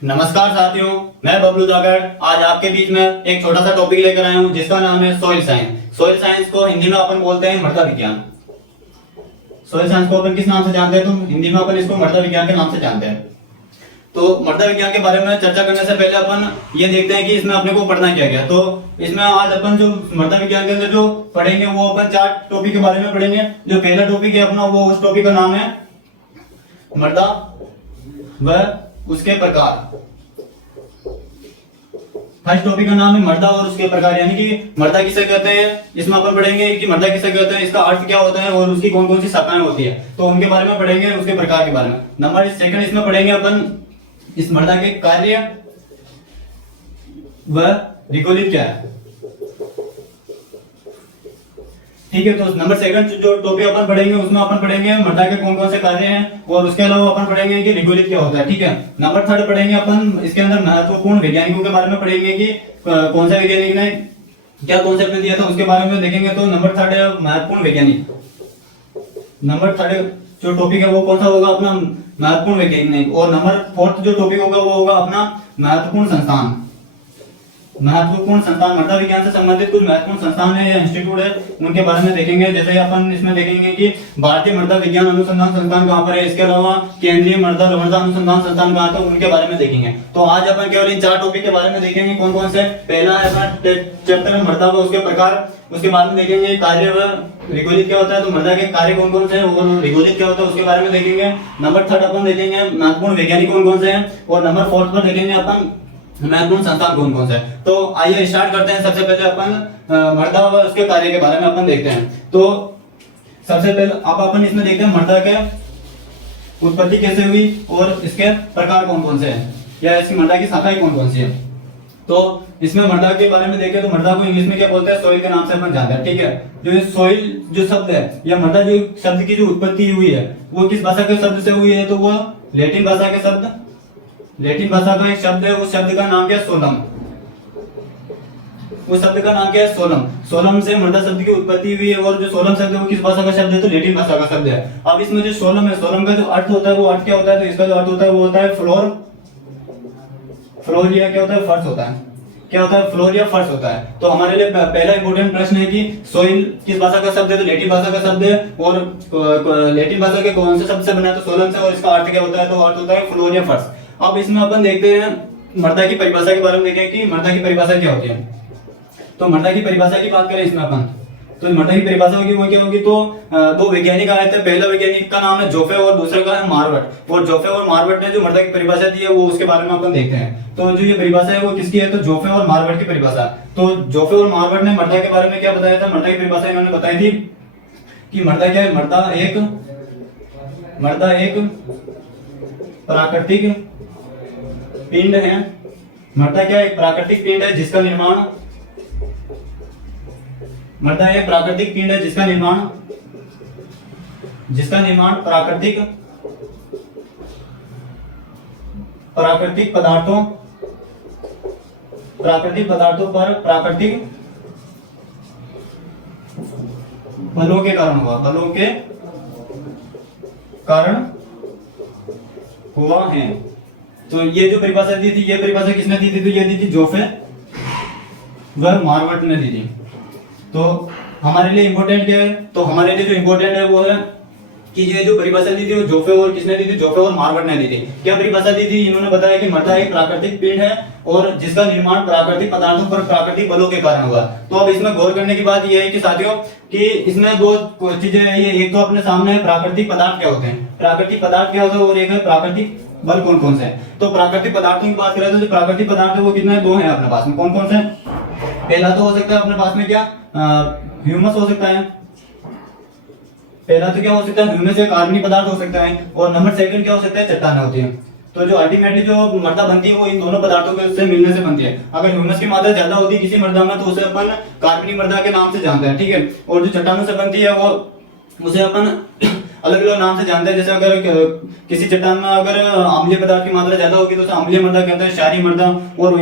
नमस्कार साथियों, मैं बबलू जागड़ आज आपके बीच में एक छोटा सा टॉपिक लेकर आया हूं जिसका नाम है सॉइल साइंस। सॉइल साइंस को हिंदी में अपन बोलते हैं मृदा विज्ञान। सॉइल साइंस को अपन किस नाम से जानते हैं? तो हिंदी में अपन इसको मृदा विज्ञान के नाम से जानते हैं। तो मृदा विज्ञान के बारे में चर्चा करने से पहले अपन ये देखते हैं कि इसमें अपने को पढ़ना क्या क्या। तो इसमें आज अपन जो मृदा विज्ञान के अंदर जो पढ़ेंगे वो अपन 4 टॉपिक के बारे में पढ़ेंगे। जो पहला टॉपिक है अपना वो उस टॉपिक का नाम है मृदा व उसके प्रकार। फर्स्ट टॉपिक का नाम है मृदा और उसके प्रकार, यानी कि मृदा किसे कहते हैं। इसमें अपन पढ़ेंगे कि मृदा किसे कहते हैं, इसका अर्थ क्या होता है और उसकी कौन कौन सी शाखाएं होती है, तो उनके बारे में पढ़ेंगे, उसके प्रकार के बारे में। नंबर सेकंड इसमें पढ़ेंगे अपन इस मृदा के कार्य व रिगोलित क्या है। ठीक है, तो नंबर सेकंड जो टॉपिक अपन पढ़ेंगे उसमें अपन पढ़ेंगे मृदा के कौन कौन से कार्य हैं और उसके अलावा अपन पढ़ेंगे कि रिगोलित क्या होता है। ठीक है, नंबर थर्ड पढ़ेंगे अपन इसके अंदर महत्वपूर्ण वैज्ञानिकों के बारे में पढ़ेंगे कि कौन सा वैज्ञानिक ने क्या कॉन्सेप्ट दिया था उसके बारे में देखेंगे। तो नंबर थर्ड है महत्वपूर्ण वैज्ञानिक। नंबर थर्ड जो टॉपिक है वो कौन सा होगा? अपना महत्वपूर्ण वैज्ञानिक। और नंबर फोर्थ जो टॉपिक होगा वो होगा अपना महत्वपूर्ण संस्थान। महत्वपूर्ण संस्थान, मृदा विज्ञान से संबंधित कुछ महत्वपूर्ण संस्थान है या इंस्टीट्यूट है उनके बारे में देखेंगे। जैसे अपन इसमें देखेंगे कि भारतीय मृदा विज्ञान अनुसंधान संस्थान कहाँ पर है, इसके अलावा केंद्रीय मृदा अनुसंधान संस्थान कहाँ था, उनके बारे में देखेंगे। तो आज अपन केवल इन 4 टॉपिक के बारे में देखेंगे। कौन कौन से? पहला है अपना चैप्टर मृदा व उसके प्रकार। उसके बाद में देखेंगे कार्य व रिगोलित क्या होता है, तो मृदा के कार्य कौन कौन से हैं और रिगोलित क्या होता है उसके बारे में देखेंगे। नंबर थर्ड अपन देखेंगे महत्वपूर्ण वैज्ञानिक कौन कौन से हैं और नंबर फोर्थ पर देखेंगे अपन महत्वपूर्ण संस्थान कौन कौन से है। तो आइए स्टार्ट करते हैं। सबसे पहले अपन मृदा व उसके कार्य के बारे में अपन देखते हैं। तो सबसे पहले अब अपन इसमें देखते हैं मृदा के उत्पत्ति कैसे हुई और इसके प्रकार कौन कौन से हैं या इसकी मृदा की शाखाएं कौन कौन सी है। तो इसमें मृदा के बारे में देखें तो मृदा को इंग्लिश में क्या बोलते हैं? सॉइल के नाम से अपन जानते हैं। ठीक है, जो सॉइल जो शब्द है या मृदा जो शब्द की जो उत्पत्ति हुई है वो किस भाषा के शब्द से हुई है? तो वो लैटिन भाषा के शब्द, लैटिन भाषा का एक शब्द है, उस शब्द का नाम क्या है? सोलम। उस शब्द का नाम क्या है? सोलम। सोलम से मृदा शब्द की उत्पत्ति हुई है और जो सोलम शब्द है वो किस भाषा का शब्द है? तो लैटिन भाषा का शब्द है। अब इसमें जो सोलम है, सोलम का जो अर्थ होता है वो अर्थ क्या होता है? तो इसका जो अर्थ होता है वो होता है फ्लोर। फ्लोर या क्या होता है? फर्श होता है। क्या होता है? फ्लोर या फर्श होता है। तो हमारे लिए पहला इंपॉर्टेंट प्रश्न है कि सोइल किस भाषा का शब्द है? तो लैटिन भाषा का शब्द है और लैटिन भाषा के कौन से शब्द से बना है? तो सोलम से। और इसका अर्थ क्या होता है? तो अर्थ होता है फ्लोर या फर्श। अब इसमें अपन देखते हैं मृदा की परिभाषा के बारे में देखें कि मृदा की परिभाषा क्या होती है। तो मृदा की परिभाषा की बात करें इसमें अपन, तो मृदा की परिभाषा होगी वो क्या होगी? तो 2 वैज्ञानिक आए थे। पहला वैज्ञानिक का नाम है जोफे और दूसरे का है मार्वट। और जोफे और मार्वट ने जो मृदा की परिभाषा दी है वो उसके बारे में अपन देखते हैं। तो जो ये परिभाषा है वो किसकी है? तो जोफे और मार्वट की परिभाषा। तो जोफे और मार्वट ने मृदा के बारे में क्या बताया था? मृदा की परिभाषा इन्होंने बताई थी कि मृदा क्या है? मृदा एक प्राकृतिक पिंड है। मृदा क्या? एक प्राकृतिक पिंड है जिसका निर्माण, मृदा एक प्राकृतिक पिंड है जिसका निर्माण प्राकृतिक पदार्थों पर प्राकृतिक बलों के कारण हुआ है। तो ये जो परिभाषा दी थी, ये परिभाषा किसने दी थी? तो ये दी थी जोफे व मार्वट ने दी थी। तो हमारे लिए इंपॉर्टेंट क्या है? तो हमारे लिए जो इंपॉर्टेंट है वो है कि ये जो परिभाषा दी थी वो जोफे और किसने दी थी? जोफे और मार्वट ने दी थी। क्या परिभाषा दी थी? इन्होंने बताया कि मृदा एक प्राकृतिक पिंड है और जिसका निर्माण प्राकृतिक पदार्थों पर प्राकृतिक बलों के कारण हुआ। तो अब इसमें गौर करने की बात यह है कि साथियों कि इसमें 2 चीजें हैं। ये एक तो अपने सामने है प्राकृतिक पदार्थ क्या होते हैं, प्राकृतिक पदार्थ क्या होते हैं, और एक है प्राकृतिक बल कौन कौन से हैं। तो प्राकृतिक पदार्थों की बात करें तो जो प्राकृतिक पदार्थ है वो कितने हैं? 2 हैं अपने पास में। कौन कौन से? पहला तो हो सकता है अपने पास में क्या ह्यूमस हो सकता है। पहला तो क्या हो सकता है? ह्यूमस या कार्बनिक पदार्थ हो सकता है। और नंबर सेकंड क्या हो सकता है? चट्टानें होती हैं। तो जो अल्टीमेटली जो मृदा बनती है वो इन दोनों पदार्थों के से मिलने से बनती है। अगर ह्यूमस की मात्रा ज्यादा होती है किसी मृदा में तो उसे अपन कार्बनिक मृदा के नाम से जानते हैं। ठीक है, और जो चट्टानों से बनती है वो उसे अपन अलग अलग नाम से जानते हैं। जैसे अगर किसी चट्टान में अगर अम्लीय पदार्थ की मात्रा ज्यादा होगी तो उसे अम्लीय मृदा कहते हैं, क्षारीय मृदा। और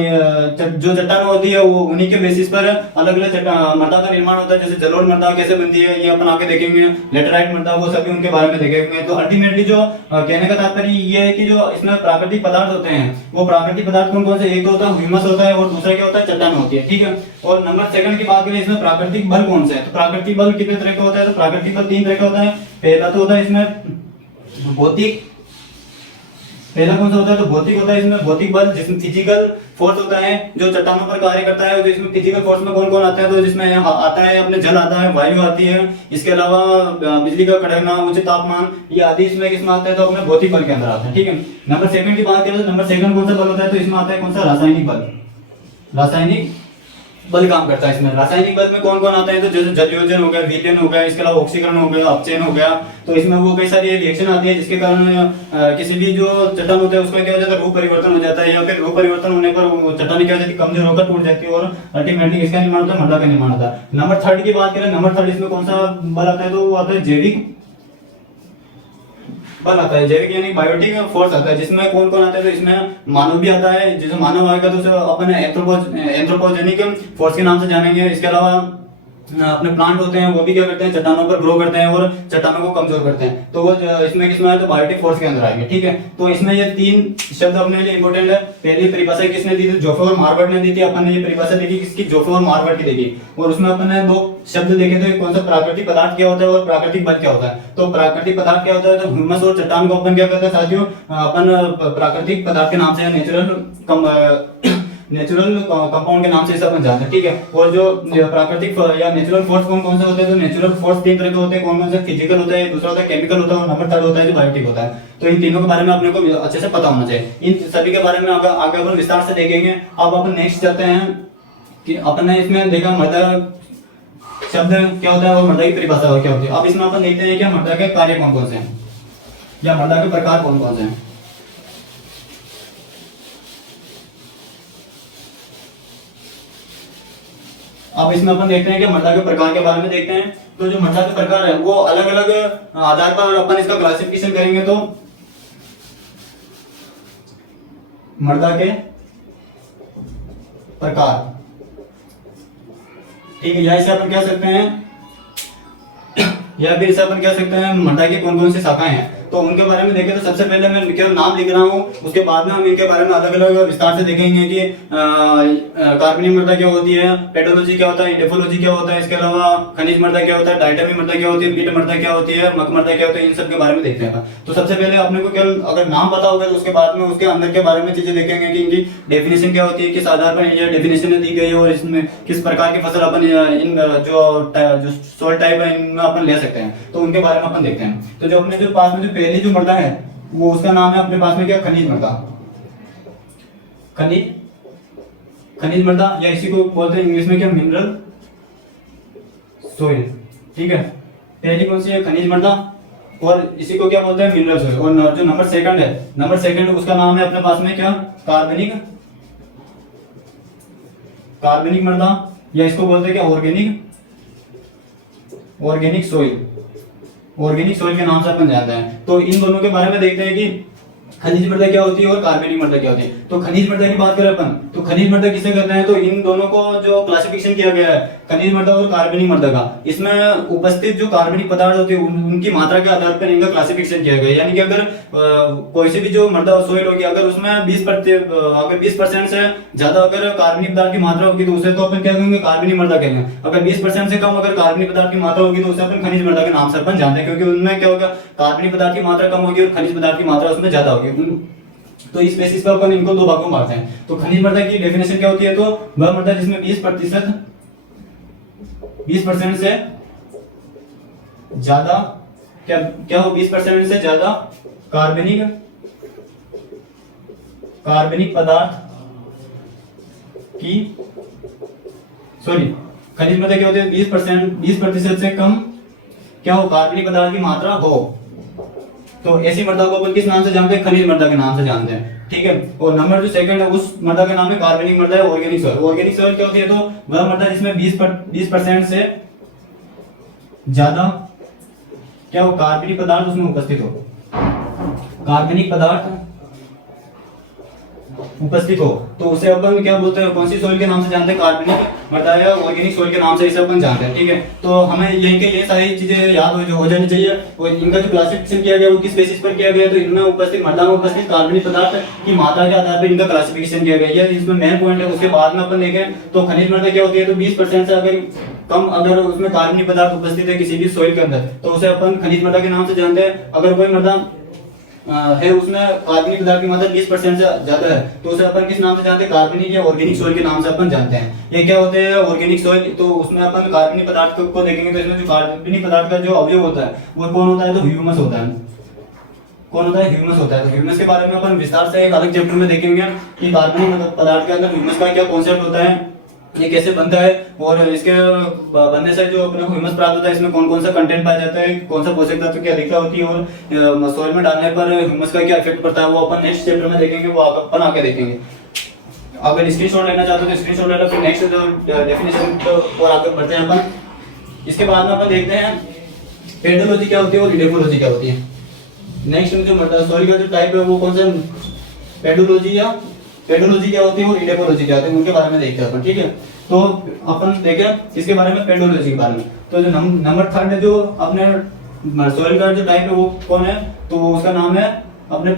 जो चट्टान होती है वो उन्हीं के बेसिस पर अलग अलग मृदा का निर्माण होता है। जैसे जलोढ़ मृदा कैसे बनती है ये अपन आगे देखेंगे, लेटराइट मृदा, वो सभी उनके बारे में देखेंगे। तो अल्टीमेटली जो कहने का तात्पर्य ये है कि जो इसमें प्राकृतिक पदार्थ होते हैं वो प्राकृतिक पदार्थ कौन कौन से, एक तो होता है ह्यूमस होता है और दूसरा क्या होता है, चट्टान होती है। ठीक है। और नंबर सेकंड की बात करें इसमें प्राकृतिक बल कौन से है, तो प्राकृतिक बल कितने तरह का होता है, तो प्राकृतिक बल 3 तरह का होता है। पहला तो होता है इसमें भौतिक, पहला कौन सा होता है, तो भौतिक होता है इसमें भौतिक बल, जिसमें फिजिकल फोर्स होता है जो चट्टानों पर कार्य करता है। तो इसमें फिजिकल फोर्स में कौन कौन आता है, तो जिसमें आता है अपने जल आता है, वायु आती है, इसके अलावा बिजली का कड़कना, उच्च तापमान, ये आदि इसमें किसमें आता है, तो अपने भौतिक बल के अंदर आता है। ठीक है। नंबर सेकंड की बात करें तो नंबर सेकंड कौन सा बल होता है, तो इसमें आता है कौन सा, रासायनिक बल। रासायनिक बल काम करता है इसमें। रासायनिक बल में कौन कौन आता है, तो जैसे जलयोजन हो गया, विलयन हो गया, इसके अलावा ऑक्सीकरण हो गया, अपचयन हो गया। तो इसमें वो कई सारी रिएक्शन आती है जिसके कारण किसी भी जो चट्टान होता है उसका क्या हो जाता है, रूप परिवर्तन हो जाता है, या फिर रूप परिवर्तन होने पर वो चट्टान क्या हो जाती है, कमजोर होकर टूट जाती है और अल्टीमेटली इसका निर्माण होता है, मृदा का निर्माण होता है। नंबर थर्ड की बात करें, नंबर थर्ड इसमें कौन सा बल आता है, तो वो आता है जैविक बल आता है। जैविक यानी बायोटिक फोर्स आता है, जिसमें कौन कौन आता है, तो इसमें मानव भी आता है। जैसे मानव आएगा तो उसे अपन एंथ्रोपोजेनिक फोर्स के नाम से जानेंगे। इसके अलावा अपने प्लांट होते हैं वो भी क्या करते हैं, चट्टानों पर ग्रो करते हैं और चट्टानों को कमजोर करते हैं। तो वो इसमें किसमें है, तो बायोटिक फोर्स के अंदर आएंगे। ठीक है। तो इसमें ये 3 शब्द अपने लिए इंपॉर्टेंट है। पहली परिभाषा किसने दी थी, जोफ्रे और मार्वर्ट ने दी थी। अपन ने ये परिभाषा देखी किसकी, जोफ्रे और मार्वर्ट की देखी, और उसमें अपन ने 2 शब्द देखे थे, कौन सा, प्राकृतिक पदार्थ क्या होता है और प्राकृतिक बल क्या होता है। तो प्राकृतिक पदार्थ क्या होता है, तो ह्यूमस और चट्टान को अपन क्या कहते हैं साथियों, अपन प्राकृतिक पदार्थ के नाम से, नेचुरल कंपाउंड के नाम से इसे अपन जानते हैं। ठीक है। और जो प्राकृतिक या नेचुरल फोर्स कौन कौन से होते हैं, तो नेचुरल फोर्स 3 तरह के होते हैं। कौन कौन से, फिजिकल होता है, दूसरा होता है केमिकल होता है, और नंबर 3 होता है जो बायोटिक होता है। तो इन तीनों के बारे में अपने को अच्छे से पता होना चाहिए। इन सभी के बारे में आगे अपन विस्तार से देखेंगे। अब अपन नेक्स्ट चलते हैं कि अपन ने इसमें देखा मृदा शब्द क्या होता है और मृदा की परिभाषा क्या होती है। अब इसमें अपन देखते हैं कि मृदा के कार्य कौन कौन से हैं या मृदा के प्रकार कौन कौन से हैं। अब इसमें अपन देखते हैं कि मृदा के प्रकार के बारे में देखते हैं। तो जो मृदा के प्रकार है वो अलग अलग आधार पर अपन इसका क्लासिफिकेशन करेंगे। तो मृदा के प्रकार, ठीक है, या इसे अपन कह सकते हैं या फिर इसे अपन कह सकते हैं मृदा की कौन कौन सी शाखाएं हैं। तो उनके बारे में देखें तो सबसे पहले मैं केवल नाम लिख रहा हूँ, उसके बाद में हम इनके बारे में अलग अलग विस्तार से देखेंगे कि कार्बनिक मृदा क्या होती है, पेडोलॉजी क्या होता है, डेफोलॉजी क्या होता है, इसके अलावा खनिज मृदा क्या होता है, डायटमी मृदा क्या होती है, पीट मृदा क्या होती है, मक मृदा क्या होती है, इन सब के बारे में देखते हैं। तो सबसे पहले अपने को केवल अगर नाम पता होगा तो उसके बाद में उसके अंदर के बारे में चीजें देखेंगे कि इनकी डेफिनेशन क्या होती है, किस आधार पर ये डेफिनेशन दी गई है और इसमें किस प्रकार की फसल अपन इन जो सोइल टाइप है इनमें अपन ले सकते हैं। तो उनके बारे में अपन देखते हैं। तो जो अपने जो पास में जो पहली जो मृदा है वो उसका नाम है अपने पास में क्या, खनिज मृदा। खनिज मृदा या इसी को बोलते हैं इंग्लिश में क्या, मिनरल सोइल। ठीक है। पहली कौन सी है, खनिज मृदा, और इसी को क्या बोलते हैं, मिनरल सोइल। और जो नंबर सेकंड है, नंबर सेकंड उसका नाम है अपने पास में क्या, कार्बनिक मृदा, या इसको बोलते हैं क्या, ऑर्गेनिक सोइल। ऑर्गेनिक सोइल के नाम से अपन जानते हैं। तो इन दोनों के बारे में देखते हैं कि खनिज मृदा क्या होती है और कार्बनिक मृदा क्या होती है। तो खनिज मृदा की बात करें अपन, तो खनिज मृदा किसे कहते हैं, तो इन दोनों को जो क्लासिफिकेशन किया गया है खनिज मृदा और कार्बनिक मृदा का, इसमें उपस्थित जो कार्बनिक पदार्थ होते हैं उनकी मात्रा के आधार पर इनका क्लासिफिकेशन किया गया है। यानी कि अगर कोई सी भी जो मृदा सोइल होगी अगर उसमें 20% से ज्यादा अगर कार्बनिक पदार्थ की मात्रा होगी तो उसे तो अपन क्या कहेंगे, कार्बनिक मृदा कहेंगे। अगर 20% से कम अगर कार्बनिक पदार्थ की मात्रा होगी तो उसे अपन खनिज मृदा के नाम से अपन जानते हैं, क्योंकि उनमें क्या होगा, कार्बनिक पदार्थ की मात्रा कम होगी और खनिज पदार्थ की मात्रा उसमें ज्यादा होगी। तो इस बेसिस पर अपन इनको 2 भागों में बांटते हैं। तो खनिज मृदा की डेफिनेशन क्या होती है, तो वह मृदा जिसमें 20% से ज्यादा क्या हो, 20% से ज्यादा कार्बनिक पदार्थ की खनिज मृदा क्या होती है, 20% से कम क्या हो, कार्बनिक पदार्थ की मात्रा हो। तो ऐसी मृदा को अपन किस नाम से जानते हैं, खनिज मृदा के नाम से जानते हैं। ठीक है। और नंबर जो सेकंड है उस मृदा का नाम है कार्बनिक मृदा, ऑर्गेनिक सॉइल। ऑर्गेनिक सॉइल क्या होती है, तो वह मृदा जिसमें 20% से ज्यादा क्या वो कार्बनिक पदार्थ उसमें उपस्थित हो, कार्बनिक पदार्थ उपस्थित हो, तो उसे अपन क्या बोलते हैं, कौन सी सॉइल के नाम से जानते हैं, कार्बनिक मृदा या ऑर्गेनिक सॉइल के नाम से इसे अपन जानते हैं। ठीक है, तो हमें यही के ये सारी चीजें याद हो जानी चाहिए। और इनका जो क्लासिफिकेशन किया गया वो किस बेसिस पर किया गया, तो इनमें उपस्थित मृदा में उपस्थित कार्बनिक पदार्थ की मात्रा के आधार पर इनका क्लासिफिकेशन किया गया है, इसमें मेन पॉइंट है। उसके बाद में अपन देखें तो खनिज मृदा क्या होती है, तो 20% से अगर कम अगर उसमें कार्बनिक पदार्थ उपस्थित है किसी भी सॉइल के अंदर, तो उसे अपन खनिज मृदा के नाम से जानते हैं। अगर कोई मृदा है उसमें कार्बनिक पदार्थ की मात्रा 20% से ज्यादा है, तो उसे अपन किस नाम से जानते हैं, कार्बनिक या ऑर्गेनिक सॉइल के नाम से अपन जानते हैं। ये क्या होते हैं ऑर्गेनिक सॉइल, तो उसमें अपन कार्बनिक पदार्थ को देखेंगे तो इसमें जो कार्बनिक पदार्थ का जो अवयव होता है वो कौन होता है, तो ह्यूमस होता है। कौन होता है, ह्यूमस होता है। तो ह्यूमस के बारे में अपन विस्तार से एक अलग चैप्टर में देखेंगे कि कार्बनिक पदार्थ के अंदर ह्यूमस का क्या कॉन्सेप्ट होता है, ये कैसे बनता है, और इसके बनने से जो अपने को ह्यूमस प्राप्त होता है इसमें कौन कौन सा कंटेंट पाया जाता है, कौन सा पोषक तत्व की अधिकता होती है, और सॉइल में डालने पर ह्यूमस का क्या इफेक्ट पड़ता है, वो अपन नेक्स्ट चैप्टर में देखेंगे, वो अपन आगे देखेंगे। अगर स्क्रीनशॉट लेना चाहते हो तो स्क्रीनशॉट ले लो, फिर नेक्स्ट डेफिनेशन और आगे बढ़ते हैं अपन। इसके बाद में अपन देखते हैं पेडोलॉजी क्या होती है और इडेफोलॉजी क्या होती है। नेक्स्ट में जो सॉइल का जो टाइप है वो कौन सा, पेडोलॉजी या पेडोलॉजी क्या होती है और इडेफोलॉजी क्या होती है, उनके बारे में देखते हैं अपन। ठीक है, तो अपन देखें इसके बारे में, पेडोलॉजी के बारे में। तो जो नंबर थर्ड जो अपने सॉइल का जो टाइप है वो कौन है, तो उसका नाम है अपने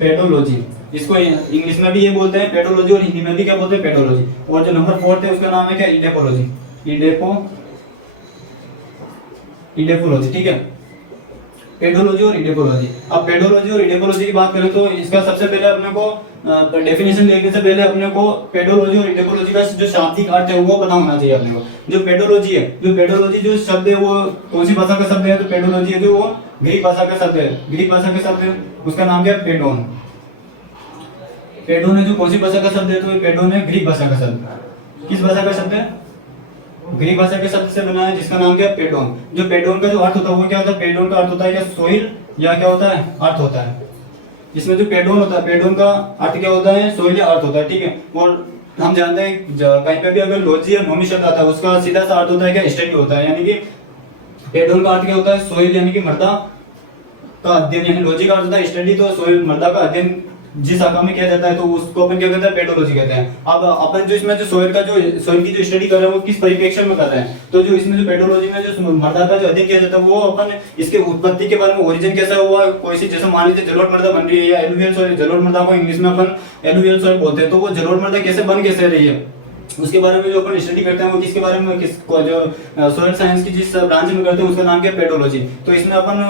पेडोलॉजी। इसको इंग्लिश में भी ये बोलते हैं पेडोलॉजी और हिंदी में भी क्या बोलते हैं, पेडोलॉजी। और जो नंबर फोर्थ है उसका नाम है क्या, इडेफोलॉजी। इडेफोलॉजी, ठीक है, पेडोलॉजी और इडेफोलॉजी। अब पेडोलॉजी और इडेफोलॉजी की बात करें तो इसका सबसे पहले अपने को डेफिनेशन देखने से पहले अपने को पेडोलॉजी और इडेफोलॉजी का जो शाब्दिक अर्थ है वो पता होना चाहिए अपने को। जो पेडोलॉजी जो शब्द है वो कौन सी भाषा का शब्द है, तो पेडोलॉजी है जो वो ग्रीक भाषा का शब्द है। ग्रीक भाषा का शब्द है उसका नाम क्या है, पेडोन। पेडोन है जो कौन सी भाषा का शब्द है, तो पेडोन है ग्रीक भाषा का शब्द। किस भाषा का शब्द है, ग्रीक भाषा के शब्द से बना है जिसका नाम क्या है, पेडोन। जो पेडोन का जो अर्थ होता है वो क्या होता है, पेडोन का अर्थ होता है क्या, सोइल, या क्या होता है, अर्थ होता है। इसमें जो पेडोन होता है, पेडोन का अर्थ क्या होता है, सोइल या अर्थ होता है। ठीक है, और हम जानते हैं कहीं पे भी अगर लॉजी या नोमी शब्द आता है उसका सीधा सा अर्थ होता है क्या, स्टडी होता है। यानी कि पेडोन का अर्थ क्या होता है, सोइल यानी कि मृदा का अध्ययन, यानी लॉजी का अर्थ होता है स्टडी, तो सोइल मृदा का अध्ययन जिस शाखा में किया जाता है तो उसको अपन क्या कहते हैं, पेडोलॉजी कहते हैं। अब अपन जो इसमें जो सोइल की जो स्टडी कर रहे हैं वो किस परिप्रेक्ष्य में कर रहे हैं, तो जो इसमें जो पेडोलॉजी में जो मृदा का जो अध्ययन किया जाता है वो अपन इसके उत्पत्ति के बारे में, ओरिजिन कैसा हुआ, कोई सी जैसे मान लीजिए जलोढ़ मृदा बन रही है या एलुवियल सॉइल, जलोढ़ मृदा को इंग्लिश में अपन एलुवियल सॉइल बोलते हैं, तो वो जलोढ़ मृदा कैसे रही है उसके बारे में जो अपन स्टडी करते हैं वो किसके बारे में, जो सोइल साइंस की जिस ब्रांच में करते हैं उसका नाम क्या है, पेडोलॉजी। तो इसमें अपन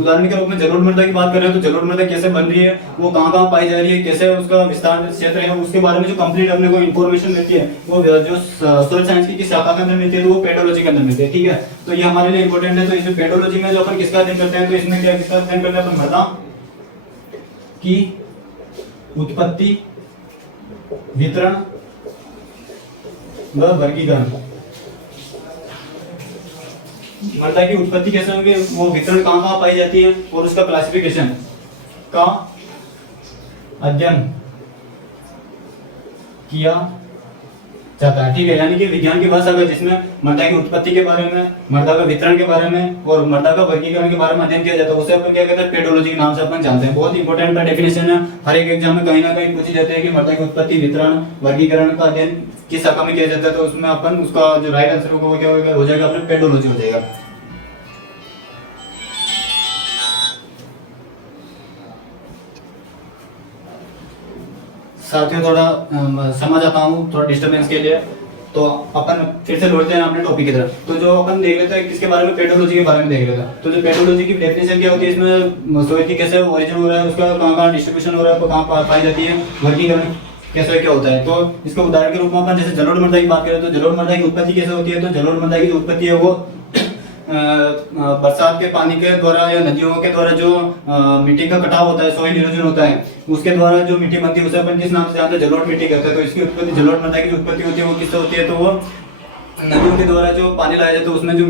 उदाहरण के रूप में जलोढ़ मृदा की बात कर रहे हैं, तो जलोढ़ मृदा कैसे बन रही है, वो कहाँ पाई जा रही है, कैसे उसका विस्तार क्षेत्र है, उसके बारे में जो कंप्लीट अपने को इन्फॉर्मेशन मिलती है वो जो सोइल साइंस की किस शाखा के अंदर मिलती है, तो वो पेडोलॉजी के अंदर मिलती है। ठीक है, तो ये हमारे लिए इंपॉर्टेंट है। तो इसमें पेडोलॉजी में जो अपन किसका अध्ययन करते हैं, तो इसमें क्या किसका अध्ययन करते हैं, मृदा की उत्पत्ति, वितरण वर्गीकरण। मृदा की उत्पत्ति कैसे होगी, वो वितरण कहाँ पाई जाती है, और उसका क्लासिफिकेशन का अध्ययन किया जाता है। ठीक है, यानी कि विज्ञान की भाषा में जिसमें मृदा की उत्पत्ति के बारे में, मृदा का वितरण के बारे में और मृदा का वर्गीकरण के बारे में अध्ययन किया जाता है, उसे अपन क्या कहते हैं, पेडोलॉजी के नाम से अपन जानते हैं। बहुत इंपॉर्टेंट डेफिनेशन है, हर एक एग्जाम में कहीं ना कहीं पूछी जाती है कि मृदा की उत्पत्ति, वितरण, वर्गीकरण का अध्ययन किस शाखा में किया जाता है, तो उसमें अपन उसका जो राइट आंसर होगा वो क्या हो जाएगा, अपने पेडोलॉजी हो जाएगा। साथियों थोड़ा समझ आता हूँ थोड़ा डिस्टर्बेंस के लिए, तो अपन फिर से लौटते हैं अपने टॉपिक की तरफ। तो जो अपन देख लेते हैं किसके बारे में, पेडोलॉजी के बारे में देख लेते हैं। तो जो पेडोलॉजी की डेफिनेशन क्या होती है, इसमें सोइल की कैसे ओरिजिन हो रहा है, उसका कहाँ डिस्ट्रीब्यूशन हो रहा है, कहाँ पाई जाती है, वर्गीकरण कैसे क्या होता है। तो इसको उदाहरण के रूप में अपन जैसे जलोढ़ मृदा की बात करें तो जलोढ़ मृदा की उत्पत्ति कैसे होती है, तो जलोढ़ मृदा की जो उत्पत्ति है वो बरसात के पानी के द्वारा या नदियों के द्वारा जो मिट्टी का कटाव होता है, सॉइल इरोजन होता है, उसके द्वारा जो मिट्टी बनती है उसे अपन किस नाम से जानते हैं, जलोढ़ मिट्टी कहते हैं। तो इसकी उत्पत्ति, जलोढ़ मृदा की जो उत्पत्ति होती है वो किससे होती है, तो वो नदियों के द्वारा जो पानी लाया जाता है उसमें जो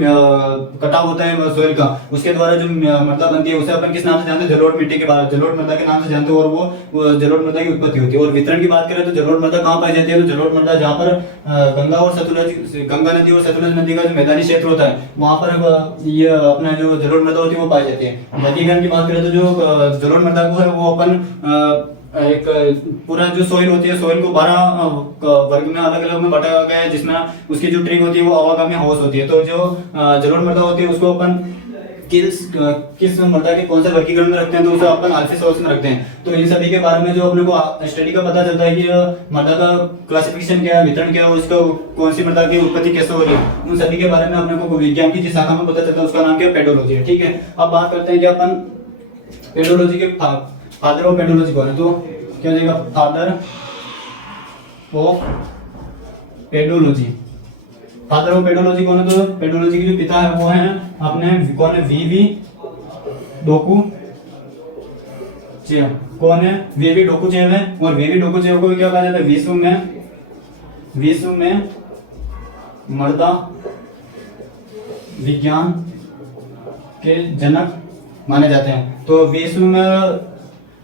कटाव होता है सोइल का, उसके द्वारा जो मृदा बनती है उसे अपन किस नाम से जानते हैं? जलोढ़ मिट्टी के बाद जलोढ़ मृदा के नाम से जानते हैं, और वो जलोढ़ मृदा की उत्पत्ति होती है। और वितरण की बात करें तो जलोढ़ मृदा कहाँ पाई जाती है? तो जलोढ़ मृदा जहाँ पर गंगा नदी और सतलुज नदी का जो मैदानी क्षेत्र होता है वहां पर ये अपना जो जलोढ़ मृदा होती है वो पाई जाती है। वर्गीकरण की बात करें तो जो जलोढ़ मृदा को है वो अपन एक पूरा जो सोइल होती है, सोइल को 12 वर्ग में अलग अलग में बांटा गया है, जिसमें उसकी जो ट्रिक होती है वो अवागामी हाउस होती है। तो जो जलोढ़ मृदा होती है उसको अपन किस मृदा के कौन से वर्गीकरण में रखते हैं? तो उसे अपन अल्फेस हाउस में रखते हैं। तो इन सभी के बारे में जो अपने को स्टडी का पता चलता है कि मृदा का क्लासिफिकेशन क्या है, वितरण क्या है, उसका कौन सी मृदा की उत्पत्ति कैसे हो रही है, उन सभी के बारे में अपने को विज्ञान की जिस शाखा में पता चलता है उसका नाम क्या है? पेडोलॉजी है। ठीक है, अब बात करते हैं कि अपन पेडोलॉजी के फादर ऑफ पेडोलॉजी कौन है? तो क्या हो जाएगा? Father of pedology. Father of pedology कौन है? तो पेडोलॉजी के जो पिता है वो है अपने कौन है? वीवी डोकुचेव। कौन है? वीवी डोकुचेव है। और वीवी डोकुचेव को क्या कहा जाता है? विश्व में मृदा विज्ञान के जनक माने जाते हैं। तो विश्व में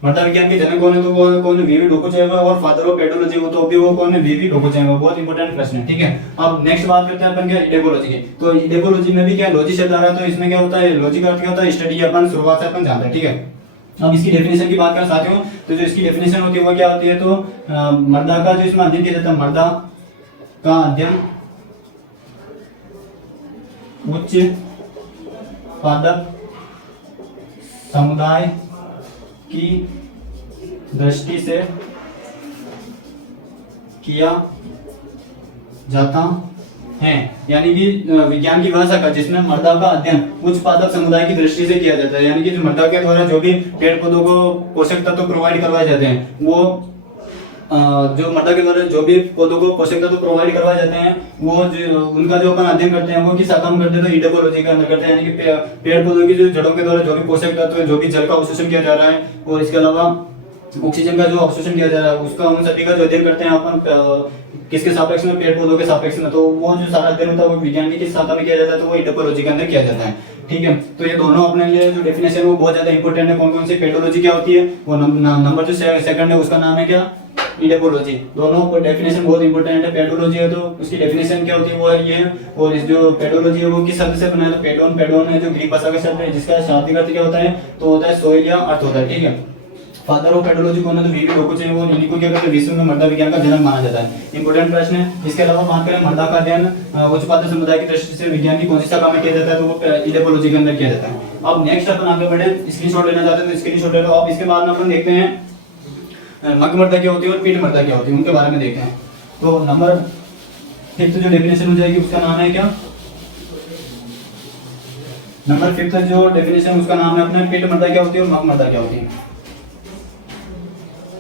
मृदा विज्ञान के जनक कौन है? तो वो कौन है? वीवी डोकुचेव। और फादर ऑफ पेडोलॉजी वो तो भी वो कौन है? वीवी डोकुचेव। बहुत इंपॉर्टेंट प्रश्न है। ठीक है, अब नेक्स्ट बात करते हैं अपन क्या? इडेकोलॉजी की। तो इडेकोलॉजी में भी क्या लॉजी शब्द आ रहा है, तो इसमें क्या होता है? लॉजी का अर्थ क्या होता है? स्टडी। अपन शुरुआत से अपन जानते हैं। ठीक है, अब इसकी डेफिनेशन की बात करें साथियों, तो जो इसकी डेफिनेशन होती है वो क्या होती है? तो मृदा का जो इसमें अध्ययन किया जाता है, मृदा का अध्ययन उच्च पादप समुदाय की दृष्टि से किया जाता है। यानी कि विज्ञान की वह शाखा जिसमें मृदा का अध्ययन उच्च पादप समुदाय की दृष्टि से किया जाता है। यानी कि जो मृदा के द्वारा जो भी पेड़ पौधों को पोषक तत्व प्रोवाइड करवाए जाते हैं, वो जो मृदा के द्वारा जो भी पौधों को पोषक तत्व प्रोवाइड करवाए जाते हैं, वो जो उनका जो अपन अध्ययन करते हैं वो किस शाखा में करते हैं? तो इडेकोलॉजी के अंदर करते हैं। यानी कि पेड़ पौधों की जो जड़ों के द्वारा जो भी पोषक तत्व, जो भी जल का अवशोषण किया जा रहा है और इसके अलावा ऑक्सीजन का जो अवशोषण किया जा रहा है, उसका उन सभी का जो अध्ययन करते हैं अपन किसके सापेक्ष में? पेड़ पौधों के सापेक्ष में। तो वो जो सारा अध्ययन होता है वो विज्ञान की किस शाखा में किया जाता है? तो वो इडेकोलॉजी के अंदर किया जाता है। ठीक है, तो ये दोनों अपने लिए जो डेफिनेशन है वो बहुत ज्यादा इंपॉर्टेंट है। कौन कौन सी पेडोलॉजी क्या होती है, वो नंबर जो सेकंड है उसका नाम है क्या? इडेकोलॉजी। दोनों को डेफिनेशन बहुत इंपॉर्टेंट है। पेडोलॉजी है तो उसकी डेफिनेशन क्या होती है? वो है ये। और इस जो पेडोलॉजी है वो किस शब्द से बना है? तो पेडोन है जो ग्रीक भाषा का शब्द है, जिसका शाब्दिक अर्थ क्या होता है? तो होता है सोइल या अर्थ होता है। ठीक है, फादर ऑफ पेडोलॉजी कौन है? तो वीवी डोकुचेव। वो इन्हीं को क्या कहते हैं? विश्व में मृदा विज्ञान का जनक माना जाता है। इंपॉर्टेंट प्रश्न है। इसके अलावा बात करें मृदा का अध्ययन उच्च पादप समुदाय की दृष्टि से विज्ञान की कौन सी शाखा में किया जाता है? तो वो इडेकोलॉजी के अंदर किया जाता है। अब नेक्स्ट अपन आगे बढ़े, स्क्रीनशॉट लेना चाहते हैं तो स्क्रीनशॉट ले लो। अब इसके बाद में अपन देखते हैं मग मृदा क्या होती है और पीठ मृदा क्या होती है, उनके बारे में देखते हैं। तो नंबर 5 जो डेफिनेशन हो जाएगी उसका नाम है क्या? नंबर 5 जो डेफिनेशन उसका नाम है अपने पीठ मृदा क्या होती है और मग मृदा क्या होती है?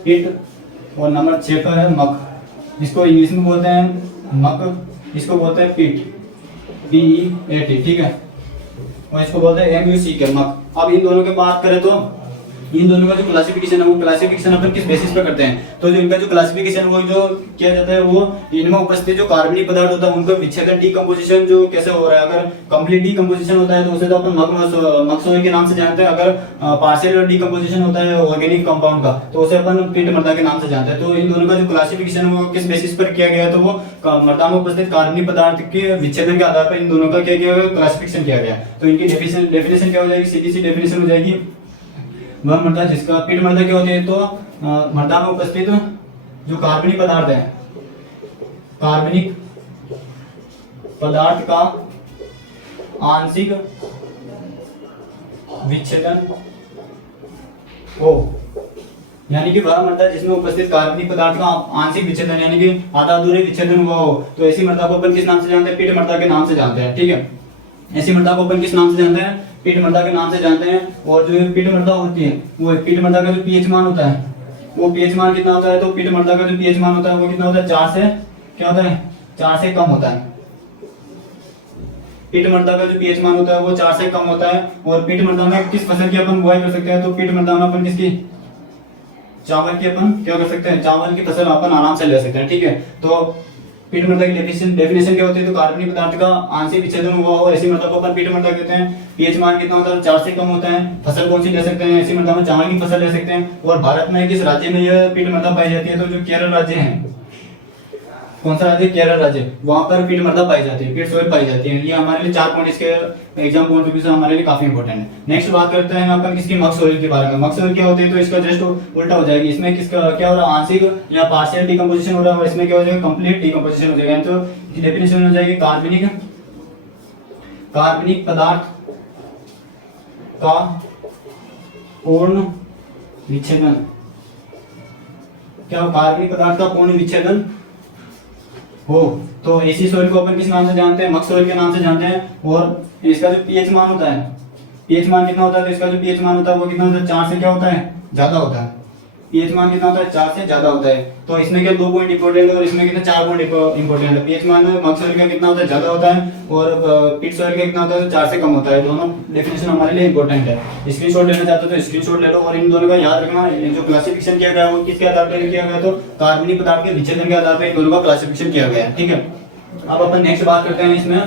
पीठ। और नंबर 6 पर है मग। इसको इंग्लिश में बोलते हैं मग, इसको बोलते हैं पीठ, PEAT। ठीक है, और इसको बोलते हैं MUCK मग। अब इन दोनों की बात करें तो इन दोनों का जो क्लासिफिकेशन है वो क्लासिफिकेशन अपन किस बेसिस पे करते हैं? तो जो इनका जो क्लासिफिकेशन वो जो किया जाता है वो इनमें उपस्थित जो कार्बनिक पदार्थ होता है उनका विच्छेदन, डीकंपोजिशन जो कैसे हो रहा है। अगर कंप्लीट डीकंपोजिशन होता है तो उसे तो अपन मग के नाम से जानते हैं। अगर पार्शियल डीकंपोजिशन होता है ऑर्गेनिक कंपाउंड का तो उसे अपन पीठ मृदा के नाम से जानते हैं। तो इन दोनों का जो क्लासिफिकेशन है वो किस बेसिस पर किया गया है? तो वो मृदा में उपस्थित कार्बनिक पदार्थ के विच्छेदन के आधार पर इन दोनों का क्या किया गया? क्लासिफिकेशन किया गया। तो इनकी डेफिनेशन क्या हो जाएगी? सीधी सी डेफिनेशन हो जाएगी, वह मृदा जिसका पीठ मृदा क्या होती है? तो मृदा में उपस्थित जो कार्बनिक पदार्थ है, कार्बनिक पदार्थ का आंशिक विच्छेदन हो। यानी कि वह मृदा जिसमें उपस्थित कार्बनिक पदार्थ का आंशिक विच्छेदन यानी कि आधा अधूरे विच्छेदन हुआ हो, तो ऐसी मृदा को अपन किस नाम से जानते हैं? पीठ मृदा के नाम से जानते हैं। ठीक है, ऐसी मृदा को अपन किस नाम से जानते हैं? पीठ मृदा के नाम से जानते हैं। और जो पीठ मृदा होती है वो पीठ मृदा का जो पीएच मान होता है वो पीएच मान कितना होता है? तो पीठ मृदा का जो पीएच मान होता है वो कितना होता है? 4 से क्या होता है? 4 से कम होता है। पीठ मृदा का जो पीएच मान होता है वो 4 से कम होता है। और पीठ मृदा में किस फसल की अपन बुआई कर सकते हैं? तो पीठ मृदा में अपन किसकी? चावल की अपन क्या कर सकते हैं? चावल की फसल अपन आराम से ले सकते हैं। ठीक है, तो पीट मृदा की डेफिनेशन क्या होती है? तो कार्बनिक पदार्थ का आंशिक विच्छेदन हुआ हो ऐसी मृदा को अपन पीट मृदा कहते हैं। पीएच मान कितना होता है? 4 से कम होता है। फसल कौन सी ले सकते हैं? ऐसी मृदा में चावल की फसल ले सकते हैं। और भारत में किस राज्य में यह पीट मृदा पाई जाती है? तो जो केरल राज्य है, कौन सा राज्य? केरल राज्य, वहां पर पीट मृदा पाई जाती है, पीट सॉइल पाई जाती है। ये हमारे लिए 4 पॉइंट इसके एग्जाम पॉइंट ऑफ व्यू से हमारे लिए काफी इंपॉर्टेंट है। नेक्स्ट बात करते हैं अपन किसकी? मक सॉइल के बारे में। मक सॉइल क्या होती है? तो इसका जस्ट उल्टा हो जाएगी। इसमें किसका क्या हो रहा है? आंशिक या पार्शियल डिकम्पोजिशन हो रहा है, और इसमें क्या हो जाएगा? कंप्लीट डिकम्पोजिशन हो जाएगा। तो डेफिनेशन हो जाएगी कार्बनिक पदार्थ का पूर्ण विच्छेदन। क्या? कार्बनिक पदार्थ का पूर्ण विच्छेदन हो तो ऐसी सॉइल को अपन किस नाम से जानते हैं? मक सॉइल के नाम से जानते हैं। और इसका जो पीएच मान होता है, पीएच मान कितना होता है? तो इसका जो पीएच मान होता है वो कितना होता है? 4 से क्या होता है? ज्यादा होता है। पीएच मान कितना होता है? 4 से ज्यादा होता है। तो इसमें क्या 2 पॉइंट इंपॉर्टेंट है और इसमें कितना 4 पॉइंट इंपॉर्टेंट है। पीएच मान मक सॉइल का कितना होता है? ज्यादा होता है, और पीट सॉइल का कितना होता है? 4 से कम होता है। दोनों डेफिनेशन हमारे लिए इंपॉर्टेंट है। स्क्रीनशॉट लेना चाहते हो तो स्क्रीनशॉट ले लो। और इन दोनों का याद रखना, जो क्लासिफिकेशन किया गया है वो किसके आधार पर किया गया? तो कार्बनिक पदार्थ के विच्छेदन के आधार पर इन दोनों का क्लासिफिकेशन किया गया है। ठीक है, अब अपन नेक्स्ट बात करते हैं। इसमें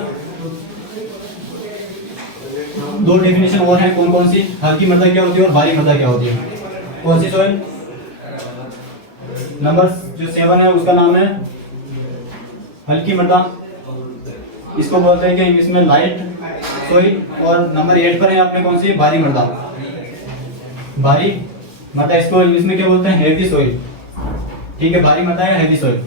2 डेफिनेशन और हैं। कौन कौन सी? हल्की मृदा क्या होती है और भारी मृदा क्या होती है? कौन सी सॉइल? नंबर जो 7 है उसका नाम है हल्की मृदा, इसको बोलते हैं कि इंग्लिश में लाइट सॉइल। और नंबर 8 पर है अपने कौन सी? भारी मृदा। भारी मृदा इसको इंग्लिश में क्या बोलते हैं? Heavy soil. ठीक है, भारी मृदा या हेवी सॉइल।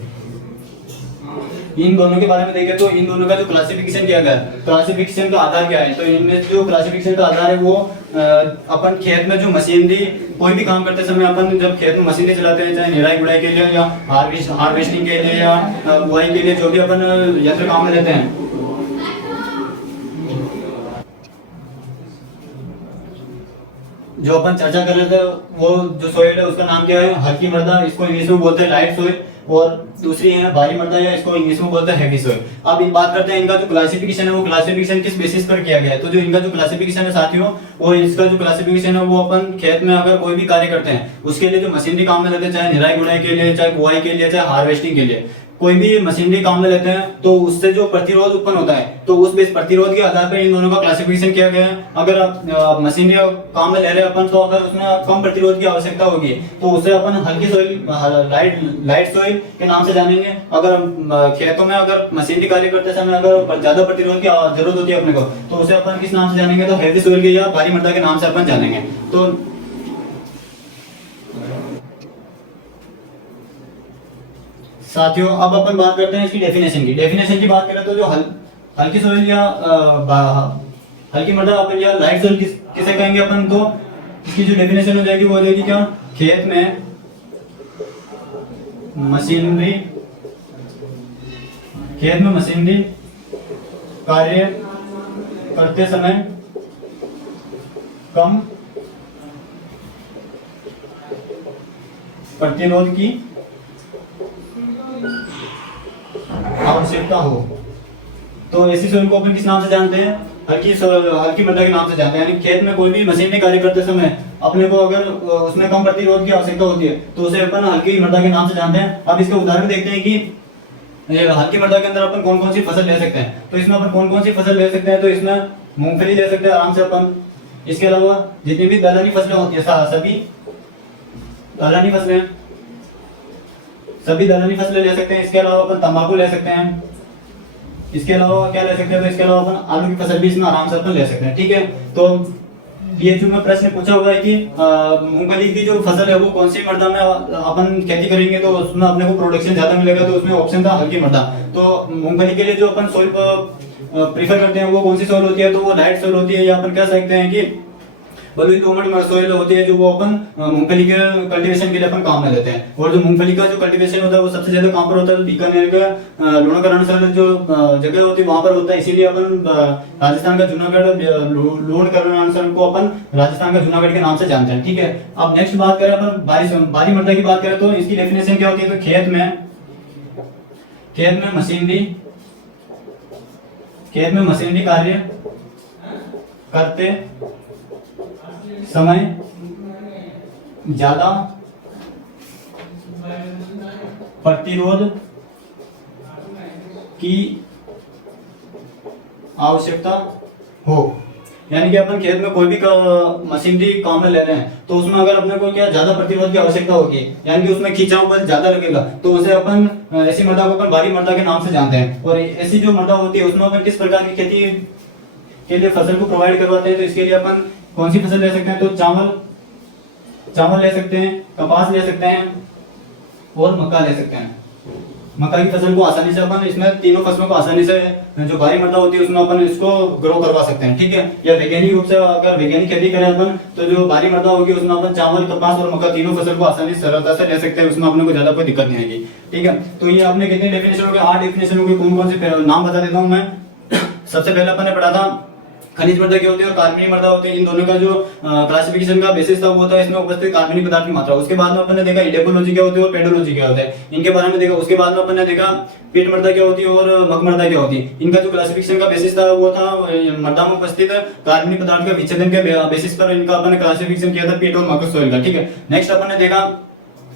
इन दोनों के बारे में देखें तो इन दोनों का जो क्लासिफिकेशन किया गया है, क्लासिफिकेशन का आधार क्या है? तो इनमें जो क्लासिफिकेशन का आधार है वो अपन खेत में जो मशीनरी कोई भी काम करते समय अपन जब खेत में मशीनरी चलाते हैं, चाहे निराई गुड़ाई के लिए या हार्वेस्टिंग के लिए या बुआई के लिए, जो भी अपन यंत्र काम में लेते हैं, जो अपन चर्चा कर रहे थे वो जो सॉइल है उसका नाम क्या है? हल्की मृदा, इसको इंग्लिश में बोलते हैं लाइट सॉइल। और दूसरी है भारी मृदा, या इसको इंग्लिश में बोलते हैं हेवी सॉइल। अब इन बात करते हैं इनका जो क्लासिफिकेशन है वो क्लासिफिकेशन किस बेसिस पर किया गया है? तो जो इनका जो क्लासिफिकेशन है साथियों, वो इसका जो क्लासिफिकेशन है वो अपन खेत में अगर कोई भी कार्य करते हैं उसके लिए जो मशीनरी काम में लेते हैं, चाहे निराई गुड़ाई के लिए, चाहे बुआई के लिए, चाहे हार्वेस्टिंग के लिए, कोई भी मशीनरी काम में लेते हैं तो उससे जो प्रतिरोध उत्पन्न होता है, तो उस बेस प्रतिरोध के आधार पर इन दोनों का क्लासिफिकेशन किया गया है। अगर आप मशीनरी काम में ले रहे हैं अपन, तो अगर उसमें कम प्रतिरोध की आवश्यकता होगी तो उसे अपन हल्की सॉइल लाइट सॉइल के नाम से जानेंगे। अगर हम खेतों में अगर मशीनरी कार्य करते समय अगर ज्यादा प्रतिरोध की जरूरत होती है अपने को, तो उसे अपन किस नाम से जानेंगे? तो हेवी सॉइल के या भारी मृदा के नाम से अपन जानेंगे। तो साथियों अब अपन बात करते हैं इसकी डेफिनेशन की। डेफिनेशन की बात करें तो जो हल्की सॉइल या हल्की मृदा अपन या लाइट सॉइल किसे कहेंगे अपन? तो इसकी जो डेफिनेशन हो जाएगी वो हो जाएगी क्या? खेत में मशीनरी कार्य करते समय कम प्रतिरोध की आवश्यकता हो, तो ऐसी सॉइल को अपन किस नाम से जानते हैं? हल्की मृदा के नाम से जानते हैं। यानी खेत में कोई भी मशीनरी कार्य करते समय अपने को अगर उसमें कम प्रतिरोध की आवश्यकता होती है तो उसे अपन हल्की मृदा के नाम से जानते हैं। अब इसका उदाहरण देखते हैं कि हल्की मृदा के अंदर अपन कौन कौन सी फसल ले सकते हैं। तो इसमें अपन कौन कौन सी फसल ले सकते हैं? तो इसमें मूंगफली ले सकते हैं आराम से अपन। इसके अलावा जितनी भी दलहनी फसलें होती है, सभी दलहनी फसलें ले सकते हैं। इसके अलावा अपन तंबाकू ले सकते हैं। इसके अलावा क्या ले सकते हैं? तो इसके अलावा अपन आलू की फसल भी इसमें आराम से अपन ले सकते हैं। ठीक है, तो बीएचयू में प्रश्न पूछा हुआ है कि मूंगफली की जो फसल है वो कौन सी मृदा में अपन खेती करेंगे तो उसमें अपने को प्रोडक्शन ज्यादा मिलेगा, तो उसमें ऑप्शन था हल्की मृदा। तो मूंगफली के लिए जो अपन सॉइल प्रीफर करते हैं वो कौन सी सॉइल होती है? तो वो लाइट सॉइल होती है, या अपन कह सकते हैं कि बलुई दोमट सॉइल होती है, जो वो अपन मूंगफली के कल्टीवेशन के लिए अपन काम में लेते हैं। और जो मूंगफली का जो कल्टीवेशन होता है वो सबसे ज्यादा कहाँ पर होता है? बीकानेर का लोणाकरण जो जगह होती है वहां पर होता है। इसीलिए अपन राजस्थान का जूनागढ़ लोणाकरण को अपन राजस्थान का जूनागढ़ के नाम से जानते हैं। ठीक है, अब नेक्स्ट बात करें अपन भारी मृदा की बात करें तो इसकी डेफिनेशन क्या होती है? तो खेत में मशीनरी कार्य करते समय ज्यादा प्रतिरोध की आवश्यकता हो। यानी कि अपन खेत में कोई भी मशीनरी काम में ले रहे हैं तो उसमें अगर अपने को क्या ज्यादा प्रतिरोध की आवश्यकता होगी, यानी कि उसमें खिंचाव बल ज्यादा लगेगा, तो उसे अपन ऐसी मृदा को अपन भारी मृदा के नाम से जानते हैं। और ऐसी जो मृदा होती है उसमें अपन किस प्रकार की खेती के लिए फसल को प्रोवाइड करवाते हैं, तो इसके लिए अपन कौन सी फसल ले सकते हैं, तो चावल ले सकते हैं, कपास ले सकते हैं और मक्का ले सकते हैं। मक्का की फसल को आसानी से अपन इसमें तीनों फसलों को आसानी से जो भारी मृदा होती है उसमें अपन इसको ग्रो करवा सकते हैं, ठीक है। या वैज्ञानिक रूप से अगर वैज्ञानिक खेती करें अपन तो जो भारी मृदा होगी उसमें अपन चावल, कपास और मक्का तीनों फसल को आसानी सरलता से ले सकते हैं, उसमें अपने को ज्यादा कोई दिक्कत नहीं आएगी, ठीक है। तो ये आपने कितनी डेफिनेशन हो गई, 8 डेफिनेशन हो गई। कौन कौन से नाम बता देता हूँ मैं। सबसे पहले अपन ने पढ़ा था खनिज मृदा क्या होती है और कार्बनिक मृदा होती है। इन दोनों का जो क्लासिफिकेशन का बेसिस था वो होता है इसमें उपस्थित कार्बनिक पदार्थ की मात्रा। उसके बाद में अपन ने देखा इडेपोलॉजी क्या होती है और पेडोलॉजी क्या होता है, इनके बारे में देखा। उसके बाद में अपन ने देखा पीट मृदा क्या होती है और मक मृदा क्या होती है। इनका जो क्लासिफिकेशन का बेसिस था वो था मृदा में उपस्थित कार्बनिक पदार्थ का विच्छेदन के बेसिस पर इनका अपन ने क्लासिफिकेशन किया था पीट और मक सॉइल का, ठीक है। नेक्स्ट अपन ने देखा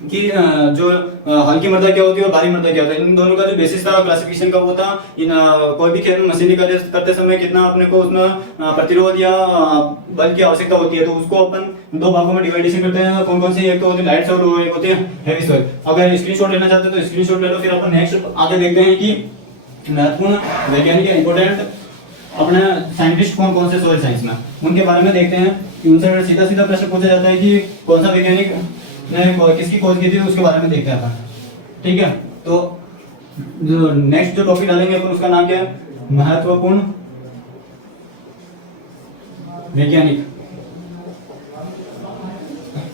कि जो हल्की मृदा क्या होती है और भारी मृदा क्या होता है। इन दोनों का जो बेसिस था क्लासिफिकेशन का वो था इन कोई भी खेत में मशीनी कार्य करते समय कितना अपने को उसमें प्रतिरोध या बल की आवश्यकता होती है, तो उसको अपन दो भागों में डिवाइडेशन करते हैं। कौन कौन सी, एक तो होती है लाइट सॉइल और एक होती है हेवी सॉइल। अगर स्क्रीनशॉट लेना चाहते हैं तो स्क्रीनशॉट ले लो। फिर अपन नेक्स्ट आगे देखते हैं कि महत्वपूर्ण वैज्ञानिक या इंपोर्टेंट अपने साइंटिस्ट कौन कौन से सॉइल साइंस में, उनके बारे में देखते हैं कि उनसे सीधा सीधा प्रश्न पूछा जाता है कि कौन सा वैज्ञानिक ने किसकी खोज की थी, उसके बारे में देखते हैं अपन, ठीक है। तो जो नेक्स्ट जो टॉपिक डालेंगे अपन उसका नाम क्या है, महत्वपूर्ण वैज्ञानिक।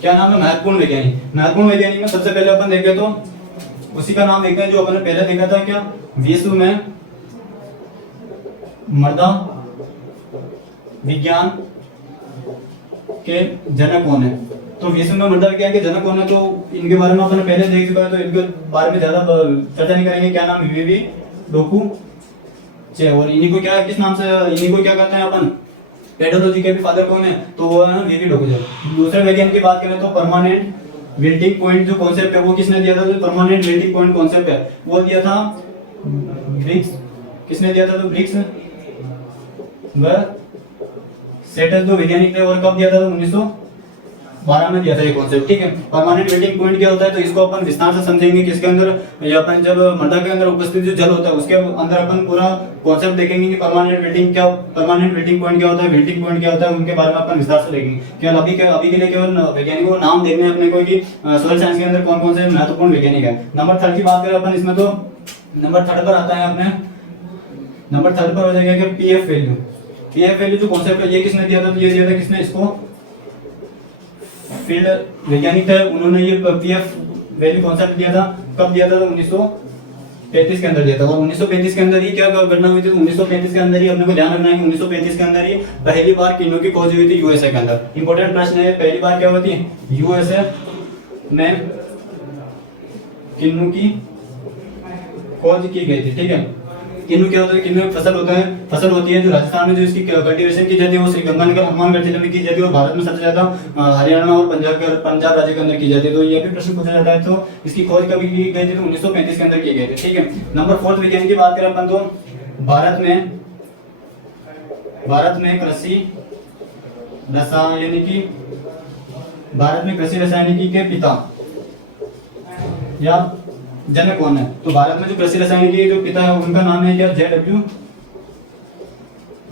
क्या नाम है, महत्वपूर्ण वैज्ञानिक। महत्वपूर्ण वैज्ञानिक में सबसे पहले अपन देखें तो उसी का नाम देखते हैं जो अपन ने पहले देखा था, क्या विश्व में मृदा विज्ञान के जनक कौन है। तो विश्व में मृदा विज्ञान के जनक कौन है, तो इनके बारे में अपन पहले देख चुका है, तो इनके बारे में ज्यादा चर्चा नहीं करेंगे। क्या नाम, वीवी डोकुचे। और इन्हीं को क्या, किस नाम से इन्हीं को क्या कहते हैं अपन, पेडोलॉजी के भी फादर कौन है, तो वो है वीवी डोकुचे। दूसरे वैज्ञानिक की बात करें तो परमानेंट विल्टिंग पॉइंट जो कॉन्सेप्ट है वो किसने दिया था, तो परमानेंट विल्टिंग पॉइंट कॉन्सेप्ट है वो दिया था ब्रिक्स। किसने दिया था, तो ब्रिक्स व सेटल जो वैज्ञानिक थे। और कब दिया था, तो 1912 में दिया था ये कॉन्सेप्ट, ठीक है। परमानेंट वेटिंग पॉइंट क्या होता है, तो इसको अपन विस्तार से समझेंगे कि इसके अंदर या अपन जब मृदा के अंदर उपस्थित जो जल होता है उसके अंदर अपन पूरा कॉन्सेप्ट देखेंगे कि परमानेंट वेटिंग पॉइंट क्या होता है, वेटिंग पॉइंट क्या होता है, उनके बारे में अपन विस्तार से देखेंगे। केवल अभी के लिए केवल वैज्ञानिकों को नाम देखने अपने को कि सोशल साइंस के अंदर कौन कौन से महत्वपूर्ण वैज्ञानिक है। नंबर 3 की बात करें अपन इसमें, तो नंबर 3 पर आता है अपने, नंबर 3 पर हो जाएगा कि पीएफ वैल्यू। पीएफ वैल्यू जो कॉन्सेप्ट है ये किसने दिया था, तो ये दिया था किसने, इसको फील्ड वैज्ञानिक थे उन्होंने ये पीएफ वैल्यू कॉन्सेप्ट दिया था। कब दिया था, तो 1935 के अंदर दिया था। और 1935 के अंदर ही क्या घटना हुई थी, तो 1935 के अंदर ही अपने को ध्यान रखना है कि 1935 के अंदर ही पहली बार किन्नू की खोज हुई थी यूएसए के अंदर। इंपॉर्टेंट प्रश्न है, पहली बार क्या हुई थी, यूएसए में किन्नू की खोज की गई थी, ठीक है। किन्नू क्या होता है, किन्नू फसल होती है जो राजस्थान में जो इसकी कल्टीवेशन की जाती है वो श्री गंगानगर हनुमानगढ़ जिले में की जाती है। और भारत में सबसे ज्यादा हरियाणा और पंजाब राज्य के अंदर की जाती है। तो ये भी प्रश्न पूछा जाता है। तो इसकी खोज कभी की गई थी, तो 1935 के अंदर की गई थी, ठीक है। नंबर 4 विज्ञान की बात करें अपन, तो भारत में कृषि रसायनिकी के पिता या जनक कौन है, तो भारत में जो कृषि रसायनिकी के जो पिता है उनका नाम है क्या, जेडब्ल्यू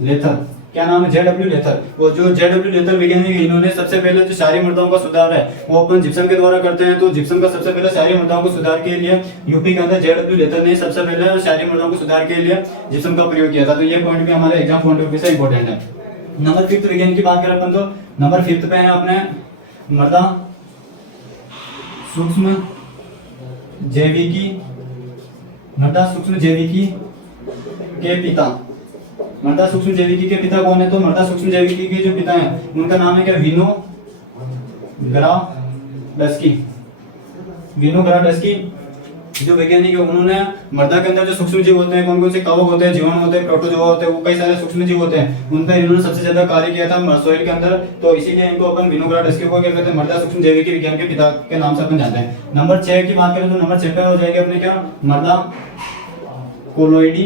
लेथर। क्या नाम है, जेडब्ल्यू लेथर। वो जो जेडब्ल्यू लेथर वैज्ञानिक इन्होंने सबसे पहले जो क्षारीय मृदाओं का सुधार है वो अपन जिप्सम के द्वारा करते हैं। तो जिप्सम का सबसे पहले क्षारीय मृदाओं को सुधार के लिए यूपी के अंदर जेडब्ल्यू लेथर ने सबसे पहले क्षारीय मृदाओं को सुधार के लिए जिप्सम का प्रयोग किया था। तो ये पॉइंट भी हमारे एग्जाम पॉइंट ऑफ व्यू से इंपॉर्टेंट है। नंबर 5 विज्ञान की बात करें अपन, तो नंबर 5 पे है अपने मृदा सूक्ष्म जैविकी के पिता। मृदा सूक्ष्म जैविकी के पिता कौन है, तो मृदा सूक्ष्म जैविकी के जो पिता हैं उनका नाम है क्या, विनोग्राडस्की। जो वैज्ञानिक है उन्होंने मृदा के अंदर जो सूक्ष्म जीव होते हैं, कौन कौन से कवक होते हैं, जीवाणु होते हैं, प्रोटोजोआ होते हैं, वो कई सारे सूक्ष्म जीव होते हैं, उन पर इन्होंने सबसे ज्यादा कार्य किया था सॉइल के अंदर। तो इसीलिए इनको अपन विनोग्राडस्की को क्या कहते हैं, मृदा सूक्ष्म जैविकी विज्ञान के पिता के नाम से अपन जानते हैं। नंबर 6 की बात करें, तो नंबर 6 पे हो जाएगी अपने क्या, मृदा कोलोइडी,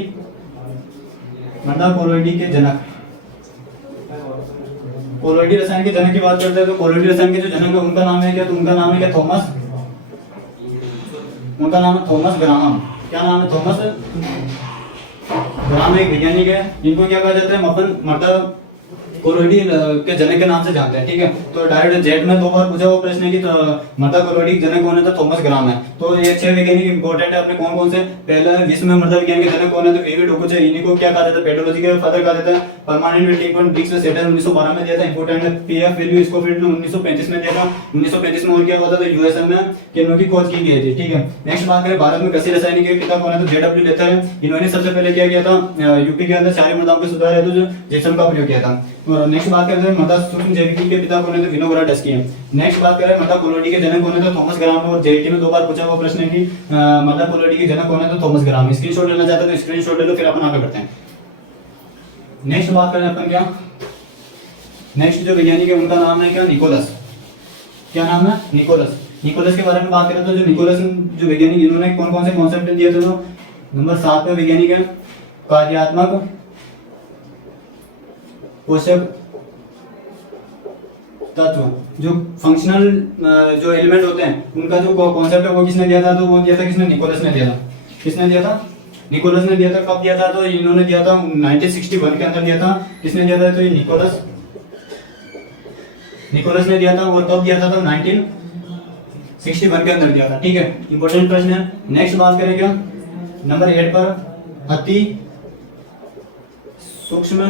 मृदा कोलोइडी के जनक। कोलोइडी रसायन के जनक की बात करते हैं तो कोलोइडी रसायन के जो जनक है उनका नाम है क्या, तो उनका नाम है क्या, थॉमस, उनका नाम है थॉमस ग्राहम। क्या नाम है, थॉमस ग्राहम एक वैज्ञानिक है, जिनको क्या कहा जाता है, हम अपन मृदा कोलोइडी के जनक के नाम से जानते हैं। ठीक है, तो डायरेक्ट जेट में 2 बार पूछा वो प्रश्न है कि तो मृदा कोलोइडी के जनक कौन है, तो थॉमस ग्राहम है। तो ये 6 वैज्ञानिक इंपॉर्टेंट है अपने, कौन कौन से, पहला विश्व में मृदा विज्ञान के जनक कौन है, तो वीवी डोकुचे, इन्हीं को क्या कहा जाता है, पेडोलॉजी के फादर कहा जाता है। Permanent melting point bricks settle 1912 में दिया था, इंपॉर्टेंट है। पीएफ वैल्यू स्कोफिल्ड ने 1935 में दिया था। 1935 में और क्या हुआ था, तो यूएसए में किरणों की खोज की गई थी। ठीक है, नेक्स्ट बात करें भारत में कृषि रसायन के पिता कौन है, तो जेडब्ल्यू लेथर है। इन्होंने सबसे पहले क्या किया था, यूपी के अंदर क्षारीय मृदाओं के सुधार हेतु जो जिप्सम का प्रयोग किया था। और नेक्स्ट बात करते हैं मृदा सूक्ष्म जैविकी के पिता कौन है, तो विनोग्राड डस्की है। नेक्स्ट बात करें मृदा कोलोइडी के जनक कौन है, तो थॉमस ग्राहम। और जेईटी में 2 बार पूछा हुआ प्रश्न है कि मृदा कोलोइडी के जनक कौन है, तो थॉमस ग्राहम। स्क्रीनशॉट लेना चाहते हो तो स्क्रीनशॉट ले लो, फिर अपन आगे बढ़ते हैं। नेक्स्ट बात करें अपन क्या, नेक्स्ट जो वैज्ञानिक है उनका नाम है क्या, निकोलस। क्या नाम है, निकोलस। निकोलस के बारे में बात करें तो जो निकोलस जो वैज्ञानिक, इन्होंने कौन कौन से कॉन्सेप्ट दिए थे, तो नंबर 7 पे वैज्ञानिक है कार्यात्मक पोषक तत्व, जो फंक्शनल जो एलिमेंट होते हैं उनका जो कॉन्सेप्ट है वो किसने दिया था, तो वो दिया था किसने, निकोलस ने दिया था। किसने दिया था, निकोलस ने दिया था। कब दिया था, तो इन्होंने दिया था 1961 के अंदर दिया था। किसने दिया था, तो ये निकोलस ने दिया था। और कब दिया था, तो 1961 के अंदर दिया था। ठीक है, इंपॉर्टेंट प्रश्न है। नेक्स्ट बात करें क्या, नंबर 8 पर अति सूक्ष्म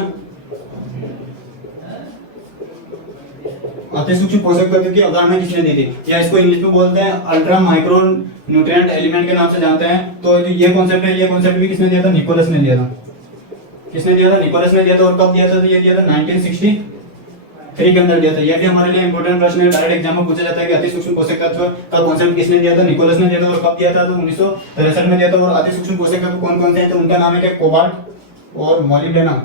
पोषक तत्व की अवधारणा किसने दी थी, या इसको इंग्लिश में बोलते हैं अल्ट्रा माइक्रो न्यूट्रिएंट एलिमेंट के नाम से जानते हैं। तो ये कॉन्सेप्ट है, ये कॉन्सेप्ट भी किसने दिया था, निकोलस ने दिया था। किसने दिया था, निकोलस ने दिया था। और कब दिया था, तो ये दिया था 1963 के अंदर दिया था। ये भी हमारे लिए इंपॉर्टेंट प्रश्न है, डायरेक्ट एग्जाम में पूछा जाता है कि अति सूक्ष्म पोषक तत्व का कॉन्सेप्ट किसने दिया था, निकोलस ने दिया था। और कब दिया था, तो 1963 में दिया था। और अति सूक्ष्म पोषक तत्व कौन कौन से हैं, तो उनका नाम है क्या, कोबाल्ट और मोलिब्डेनम।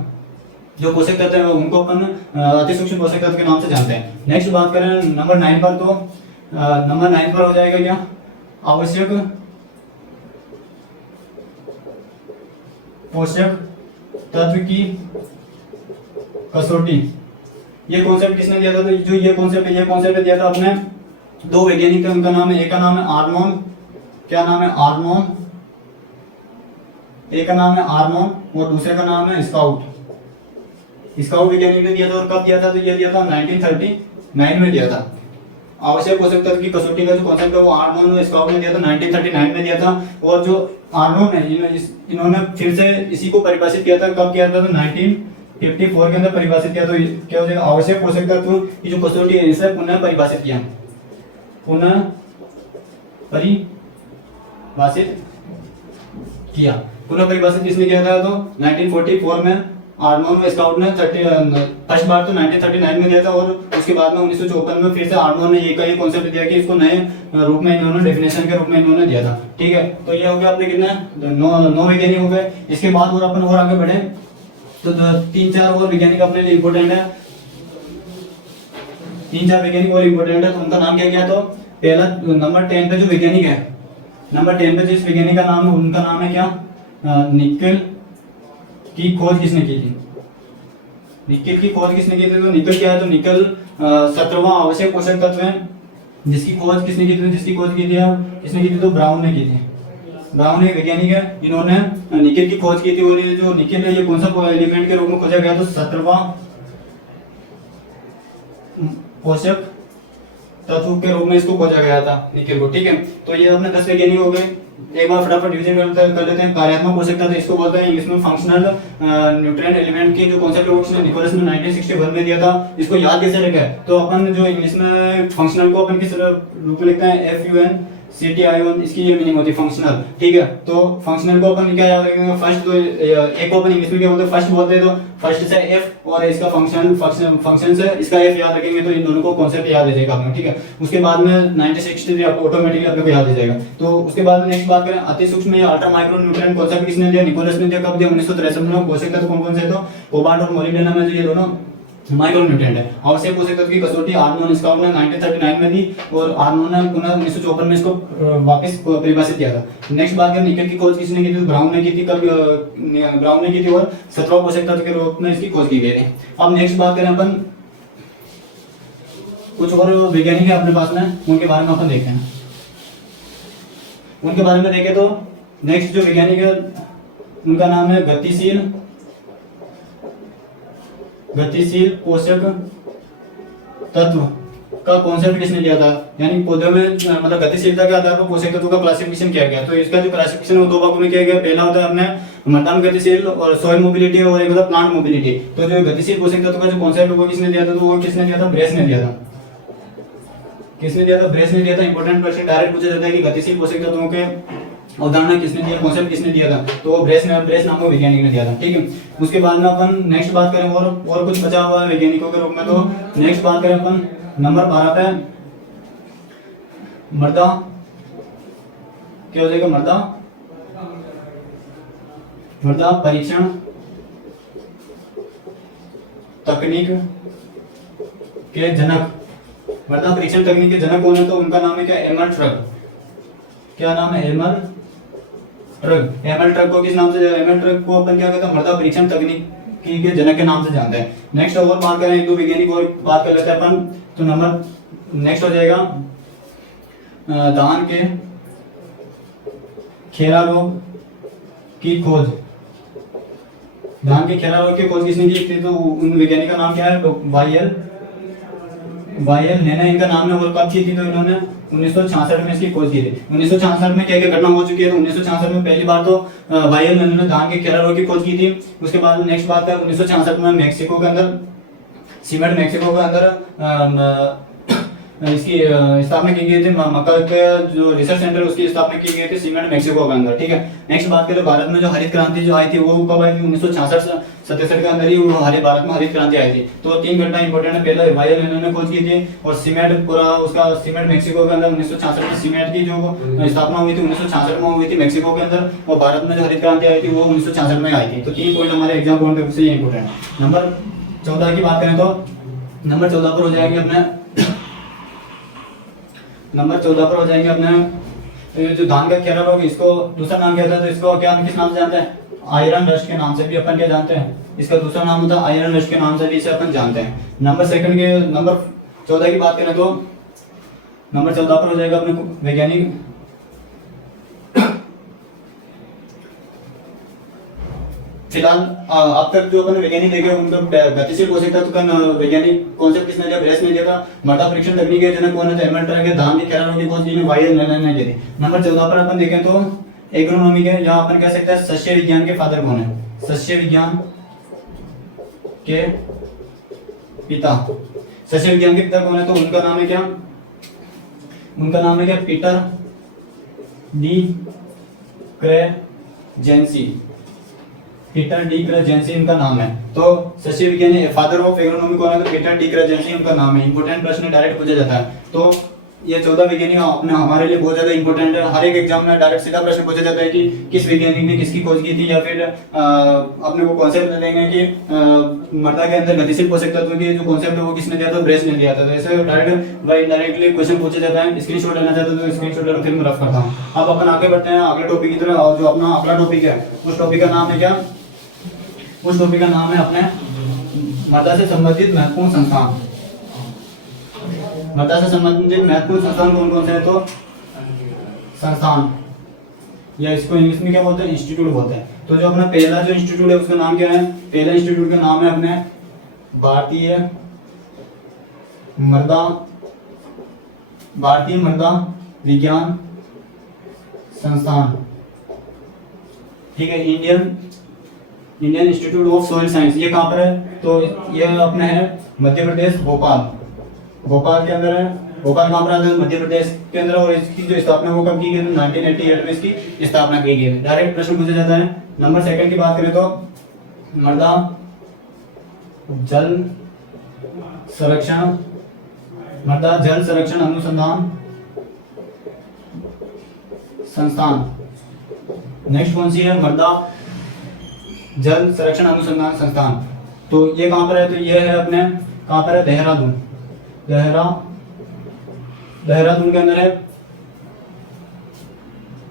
जो पोषक तत्व है उनको अपन अति सूक्ष्म पोषक तत्व के नाम से जानते हैं। नेक्स्ट बात करें नंबर 9 पर, तो नंबर 9 पर हो जाएगा क्या, आवश्यक पोषक तत्व की कसौटी। ये कॉन्सेप्ट किसने दिया था, तो जो ये कॉन्सेप्ट दिया था अपने 2 वैज्ञानिक थे। उनका नाम है, एक का नाम है आर्नोन। क्या नाम है, आर्नोन। एक का नाम है आर्नोन और दूसरे का नाम है स्काउट। स्काउट वैज्ञानिक ने दिया था। और कब दिया था, तो ये दिया था 1939 में दिया था। आवश्यक पोषक तत्व की कसौटी का जो कॉन्सेप्ट है वो आर्नोन और स्काउट ने दिया था, 1939 में दिया था। और जो आर्नोन है इन्होंने फिर से इसी को परिभाषित किया था। कब किया था, तो 1954 के अंदर परिभाषित किया। तो क्या हो जाएगा, आवश्यक पोषक तत्व की जो कसौटी है इसे पुनः परिभाषित किया। पुनः परिभाषित किसने किया था, तो 1944 में आर्नोन और स्काउट ने फर्स्ट बार तो 1939 में दिया था। और उसके बाद में 1954 में फिर से आर्नोन ने ये कॉन्सेप्ट दिया कि इसको नए रूप में इन्होंने डेफिनेशन के रूप में इन्होंने दिया था। ठीक है, तो ये हो गया अपने कितने 9 वैज्ञानिक हो गए। इसके बाद और अपन और आगे बढ़े तो 3-4 और वैज्ञानिक अपने लिए इंपॉर्टेंट है। 3-4 वैज्ञानिक और इंपॉर्टेंट है, तो उनका नाम क्या क्या, तो पहला नंबर 10 पे जो वैज्ञानिक है, नंबर 10 पे जिस वैज्ञानिक का नाम है उनका नाम है क्या, निकेल की खोज किसने की थी। निकेल की खोज किसने की थी, तो निकेल क्या है, तो निकेल 17वां आवश्यक पोषक तत्व है जिसकी खोज किसने की थी, तो ब्राउन ने की थी। ब्राउन एक वैज्ञानिक है, इन्होंने निकेल की खोज की थी। और ये जो निकेल है ये कौन सा एलिमेंट के रूप में खोजा गया, तो 17वां पोषक तत्व के रूप में इसको खोजा गया था निकेल को। ठीक है, तो ये अपने 10 वैज्ञानिक हो गए। एक बार फटाफट रिवीजन कर लेते हैं। कार्यात्मक पोषक तत्व इसको बोलते हैं इंग्लिश में फंक्शनल न्यूट्रिएंट एलिमेंट की जो कॉन्सेप्ट है उसने निकोलस ने 1961 में दिया था। इसको याद कैसे रखें, तो अपन जो इंग्लिश में फंक्शनल को अपन किस रूप में लिखते हैं, FUNCTION, इसकी ये मीनिंग होती है फंक्शनल। ठीक है, तो फंक्शनल को अपन क्या याद रखेंगे, फर्स्ट तो एक को अपन इंग्लिश में क्या बोलते हैं, फर्स्ट बोलते हैं, तो फर्स्ट से F और इसका फंक्शन से इसका F याद रखेंगे तो इन दोनों को कॉन्सेप्ट याद रह जाएगा आपको। ठीक है, उसके बाद में 1963 आपको ऑटोमेटिकली अपने को याद रह जाएगा। तो उसके बाद नेक्स्ट बात करें अति सूक्ष्म या अल्ट्रा माइक्रो न्यूट्रिएंट कॉन्सेप्ट किसने दिया, निकोलस ने दिया। कब दिया, 1963 में। पोषक तत्व कौन कौन से, तो कोबाल्ट और मोलिब्डेनम है, जो ये दोनों माइक्रो न्यूट्रिएंट है। आवश्यक पोषक तत्व की कसौटी आर्नोन स्काउट ने 1939 में दी और आर्नोन ने पुनः 1954 में इसको वापस परिभाषित किया था। नेक्स्ट बात करें निकेल की खोज किसने की थी? ब्राउन ने की थी। कब ब्राउन ने की थी और 17वां पोषक तत्व के रूप में इसकी खोज की गई थी। अब नेक्स्ट बात करें अपन कुछ और वैज्ञानिक है अपने पास में, उनके बारे में अपन देखते हैं। उनके बारे में देखें तो नेक्स्ट जो वैज्ञानिक है उनका नाम है गतिशील पोषक तत्व का कॉन्सेप्ट किसने दिया था? यानी पौधों में मतलब गतिशीलता के आधार पर पोषक तत्वों का क्लासिफिकेशन किया गया। तो इसका जो क्लासिफिकेशन वो दो भागों में किया गया। पहला होता है अपने मृदा में गतिशील और सॉइल मोबिलिटी और एक होता है प्लांट मोबिलिटी। तो जो गतिशील पोषक तत्व का जो कॉन्सेप्ट है वो किसने दिया था? तो वो किसने दिया था? ब्रेस ने दिया था। किसने दिया था? ब्रेस ने दिया था। इंपॉर्टेंट क्वेश्चन डायरेक्ट पूछा जाता है कि गतिशील पोषक तत्वों के अवधारणा किसने दिया, कॉन्सेप्ट किसने दिया था? तो वो ब्रेस नाम का वैज्ञानिक ने दिया था। ठीक है, उसके बाद में अपन नेक्स्ट बात करें और कुछ बचा हुआ है वैज्ञानिकों के रूप में। तो नेक्स्ट बात करें अपन नंबर 12 पे मृदा, क्या हो जाएगा? मृदा परीक्षण तकनीक के जनक। मृदा परीक्षण तकनीक के जनक कौन है? तो उनका नाम है क्या? Emil truck. क्या नाम है? एमल ट्रक को किस नाम से? एमल ट्रक को अपन क्या कहते हैं? मृदा परीक्षण तकनीक के जनक के नाम से जानते हैं। नेक्स्ट और बात करें एक दो वैज्ञानिक और बात कर लेते हैं अपन। तो नंबर नेक्स्ट हो जाएगा धान के खेरा रोग की खोज। धान के खेरा रोग की खोज किसने की थी? तो उन वैज्ञानिक का नाम क्या है? तो वायल लेना इनका नाम है। और कब की थी? तो इन्होंने 1966 में इसकी खोज की थी। 1966 में क्या क्या घटना हो चुकी है? तो 1966 में पहली बार तो वायल ने धान के खेरा रोग की खोज की थी। उसके बाद नेक्स्ट बात है 1966 में मेक्सिको के अंदर इसकी स्थापना की गई थी। मक्का के जो रिसर्च सेंटर उसकी स्थापना की गई थी सीमेंट मेक्सिको के अंदर। ठीक है, नेक्स्ट बात करें भारत में जो हरित क्रांति जो आई थी वो कब आई थी? 1966-67 के अंदर ही वो भारत में हरित क्रांति आई थी। तो तीन घटना इंपॉर्टेंट है। पहला वायल इन्होंने खोज की थी और सीमेंट पूरा उसका सीमेंट मेक्सिको के अंदर 1966 में सीमेंट की जो स्थापना हुई थी 1966 में हुई थी मेक्सिको के अंदर। और भारत में जो हरित क्रांति आई थी वो 1966 में आई थी। तो 3 पॉइंट हमारे एग्जाम पॉइंट से इंपॉर्टेंट है। नंबर 14 की बात करें तो नंबर 14 पर हो जाएंगे अपने जो धान का खेरा रोग, इसको दूसरा नाम क्या था? तो इसको क्या किस नाम से जानते हैं? आयरन रस्ट के नाम से भी अपन क्या जानते हैं? इसका दूसरा नाम होता है आयरन रस्ट के नाम से भी इसे अपन जानते हैं। नंबर 14 की बात करें तो नंबर 14 पर हो जाएगा अपने वैज्ञानिक फिलहाल अब तक जो अपन वैज्ञानिक देखे उनका गतिशील पोषक तत्व का वैज्ञानिक कॉन्सेप्ट किसने दिया? ब्रेस ने दिया था। मृदा परीक्षण तकनीक के जनक कौन है? एमल ट्रक है। धान के खेरा रोग की खोज की वायल ने की थी। नंबर 14 पर अपन देखें तो एग्रोनॉमी के, यहाँ अपन कह सकते हैं सस्य विज्ञान के फादर कौन है? सस्य विज्ञान के पिता कौन है? तो उनका नाम है क्या? पीटर डी क्रेजेंसी इनका नाम है। तो सस्य विज्ञानी फादर ऑफ एग्रोनॉमी कौन है? तो पीटर डी क्रेजेंसी उनका नाम है। इंपॉर्टेंट प्रश्न डायरेक्ट पूछा जाता है। तो ये 14 वैज्ञानिक अपने हमारे लिए बहुत ज्यादा इंपॉर्टेंट है। हर एक एग्जाम में डायरेक्ट सीधा प्रश्न पूछा जाता है कि किस वैज्ञानिक ने किसकी खोज की थी, या फिर अपने को कॉन्सेप्ट लेंगे कि मृदा के अंदर गतिशील पोषक तत्व की जो कॉन्सेप्ट है वो किसने दिया था? ब्रेस ने दिया था। तो ऐसे डायरेक्ट व इनडायरेक्टली क्वेश्चन पूछा जाता है। स्क्रीनशॉट लेना चाहते हो तो स्क्रीनशॉट लेना, फिर मैं रफ करता हूँ। अब अपन आगे बढ़ते हैं अगले टॉपिक की तरफ। और जो अपना अगला टॉपिक है उस टॉपिक का नाम है क्या? उस टॉपिक का नाम है अपने मृदा से संबंधित महत्वपूर्ण संस्थान। मृदा से संबंधित महत्वपूर्ण संस्थान कौन कौन से हैं? तो संस्थान, या इसको इंग्लिश में क्या बोलते हैं? इंस्टीट्यूट बोलते हैं। तो जो अपना पहला जो इंस्टीट्यूट है उसका नाम क्या है? पहला इंस्टीट्यूट का नाम है अपने भारतीय मृदा विज्ञान संस्थान। ठीक है, Indian institute of soil science. ये कहाँ पर है? तो ये अपने है मध्य प्रदेश, भोपाल के अंदर है। भोपाल कहाँ पर आता है? मध्य प्रदेश के अंदर। और इसकी जो स्थापना वो कब की गई? 1988 में इसकी स्थापना की गई। डायरेक्ट प्रश्न पूछा जाता है। नंबर 2 की बात करें तो मृदा जल संरक्षण अनुसंधान संस्थान। नेक्स्ट कौन सी है? मृदा जल संरक्षण अनुसंधान संस्थान। तो ये कहाँ पर है, तो ये है अपने कहाँ पर है, देहरादून। देहरादून के अंदर है,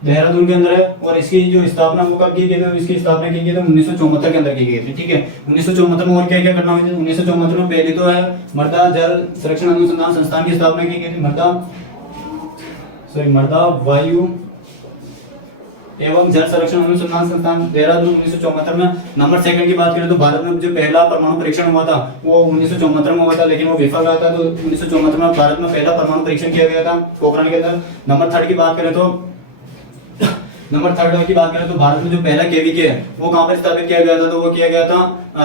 देहरादून के अंदर है। और इसकी जो स्थापना वो कब की गई थी, इसकी स्थापना की गई थी 1974 के अंदर की गई थी। ठीक है, 1974 में और क्या क्या घटना हुई थी। 1974 में पहली तो है मृदा जल संरक्षण अनुसंधान संस्थान की स्थापना की गई थी। मृदा वायु एवं जल संरक्षण अनुसंधान संस्थान देहरादून 1974 में। नंबर सेकंड की बात करें तो भारत में जो पहला परमाणु परीक्षण हुआ था वो 1974 में हुआ था, लेकिन वो विफल रहा था। तो 1974 में भारत में पहला परमाणु परीक्षण किया गया था पोखरण के अंदर। नंबर थर्ड की बात करें तो भारत में जो पहला केवीके है वो कहाँ पर स्थापित किया गया था, तो वो किया गया था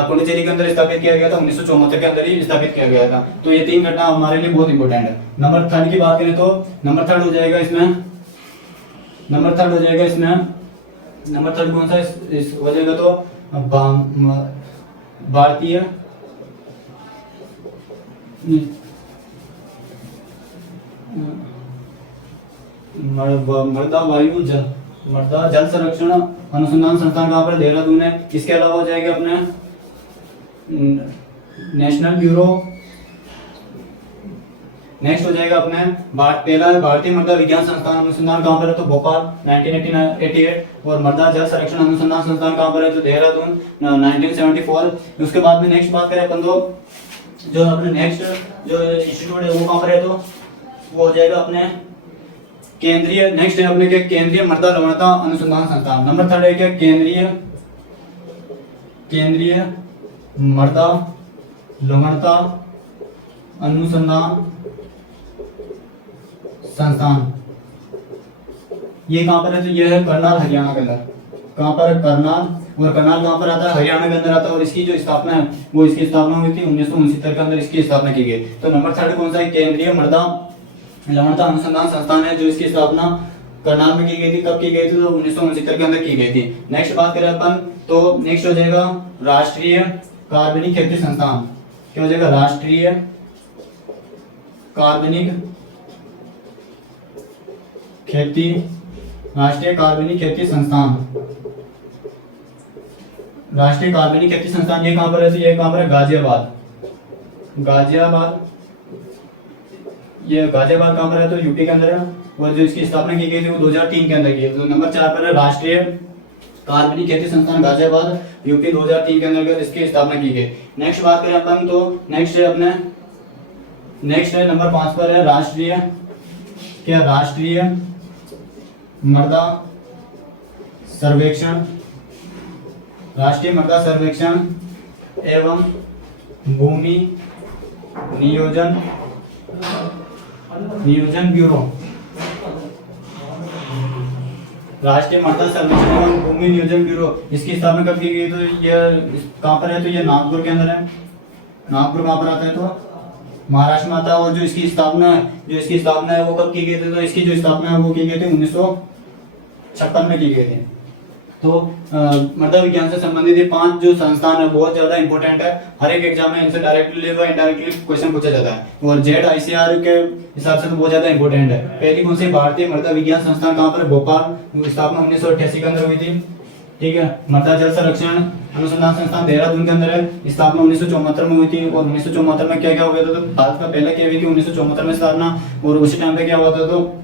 पुडुचेरी के अंदर स्थापित किया गया था। 1974 के अंदर ही स्थापित किया गया था। तो ये तीन घटना हमारे लिए बहुत इंपॉर्टेंट है। नंबर थर्ड की बात करें तो नंबर थर्ड हो जाएगा कौन सा इस हो जाएगा, तो भारतीय मृदा जल संरक्षण अनुसंधान संस्थान कहाँ पर, देहरादून है। इसके अलावा हो जाएगा अपने नेशनल ब्यूरो, नेक्स्ट हो जाएगा अपने पहला भारतीय मृदा विज्ञान संस्थान अनुसंधान कहाँ पर है, तो भोपाल 1988। और मृदा जल संरक्षण अनुसंधान संस्थान कहाँ पर है, तो देहरादून 1974। उसके बाद में नेक्स्ट बात करें अपन तो जो अपने नेक्स्ट जो इंस्टीट्यूट है वो कहाँ पर है, तो वो हो जाएगा अपने केंद्रीय, नेक्स्ट है अपने क्या, केंद्रीय मृदा लवणता अनुसंधान संस्थान। नंबर थर्ड है क्या, केंद्रीय मृदा लवणता अनुसंधान संस्थान। ये कहाँ पर है, तो ये है करनाल हरियाणा के अंदर। कहाँ पर, करनाल। और करनाल कहाँ पर आता है, हरियाणा के अंदर आता है। और इसकी जो स्थापना है वो इसकी स्थापना हुई थी 1969 के अंदर इसकी स्थापना की गई। तो नंबर थर्ड कौन सा है, केंद्रीय मृदा लवणता अनुसंधान संस्थान है, जो इसकी स्थापना करनाल में की गई थी। कब की गई थी, तो 1969 के अंदर की गई थी। नेक्स्ट बात करें अपन तो नेक्स्ट हो जाएगा राष्ट्रीय कार्बनिक खेती संस्थान। क्या हो जाएगा, राष्ट्रीय कार्बनिक खेती संस्थान। राष्ट्रीय कार्बनिक खेती संस्थान ये कहां पर है, तो ये कहां पर है, गाजियाबाद कहां पर है, तो यूपी के अंदर है। और जो इसकी स्थापना की गई थी वो 2003 के अंदर की है। तो नंबर 4 पर है राष्ट्रीय कार्बनिक खेती संस्थान गाजियाबाद, यूपी 2003 के अंदर इसकी स्थापना की गई। नेक्स्ट बात करें अपन तो नेक्स्ट है नंबर 5 पर है राष्ट्रीय मृदा सर्वेक्षण एवं भूमि नियोजन ब्यूरो। राष्ट्रीय मृदा सर्वेक्षण एवं भूमि नियोजन ब्यूरो इसकी स्थापना कब की गई, तो ये कहाँ पर है, तो ये नागपुर के अंदर है। नागपुर कहाँ पर आता है, तो महाराष्ट्र में आता है। और जो इसकी स्थापना है वो कब की गई थी, तो इसकी जो स्थापना है वो की गई थी 1956 में की गई थी। तो मृदा विज्ञान से संबंधित ये 5 जो संस्थान है बहुत ज्यादा इंपॉर्टेंट है। हर एक एग्जाम में इनसे डायरेक्टली व इनडायरेक्टली क्वेश्चन पूछा जाता है। और जेड आईसीआर के हिसाब से तो बहुत ज्यादा इंपॉर्टेंट है। पहली कौन सी, भारतीय मृदा विज्ञान संस्थान कहाँ पर, भोपाल, स्थापना 1988 के अंदर हुई थी। ठीक है, मृदा जल संरक्षण अनुसंधान संस्थान देहरादून के अंदर है। स्थापना 1974 में हुई थी। और 1974 में क्या क्या हो गया था, तो भारत का पहला केवी की 1974 में स्थापना। और उसी टाइम पे क्या हुआ था, तो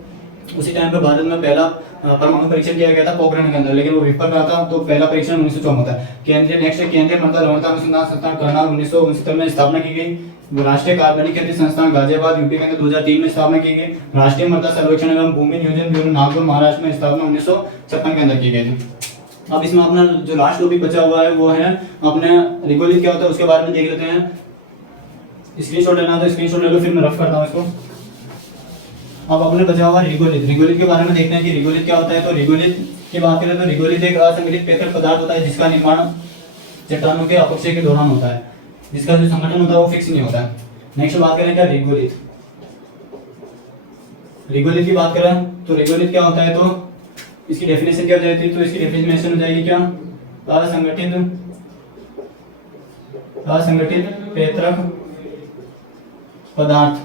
उसी टाइम पे भारत में पहला परमाणु परीक्षण किया गया था पोखरण के अंदर, लेकिन वो विफल रहा था। तो पहला परीक्षण 1974। केंद्रीय मृदा लवणता अनुसंधान संस्थान करनाल 1969 में स्थापना की गई। राष्ट्रीय कार्बनिक खेती संस्थान गाजियाबाद यूपी के अंदर 2003 में स्थापना की गई। राष्ट्रीय मृदा सर्वेक्षण एवं भूमि नियोजन ब्यूरो नागपुर महाराष्ट्र में स्थापना 1956 के अंदर की गई थी। अब इसमें अपना जो लास्ट टॉपिक बचा हुआ है वो है अपने रिगोलिथ क्या होता है उसके बारे में देख लेते हैं। स्क्रीनशॉट लेना तो स्क्रीनशॉट ले लो, फिर मैं रफ करता हूँ इसको। अब अपने बचा हुआ रिगोलिथ के बारे में देखते हैं कि रिगोलिथ क्या होता है। तो रिगोलिथ की बात करें तो रिगोलिथ एक असंगठित पेतल पदार्थ होता है जिसका निर्माण चट्टानों के अपक्षय के दौरान होता है, जिसका जो संगठन होता है वो फिक्स नहीं होता है। नेक्स्ट बात करें क्या, रिगोलिथ की बात करें तो रिगोलिथ क्या होता है, तो इसकी डेफिनेशन क्या हो जाती है, तो इसकी डेफिनेशन हो जाएगी क्या, असंगठित पेतरक पदार्थ।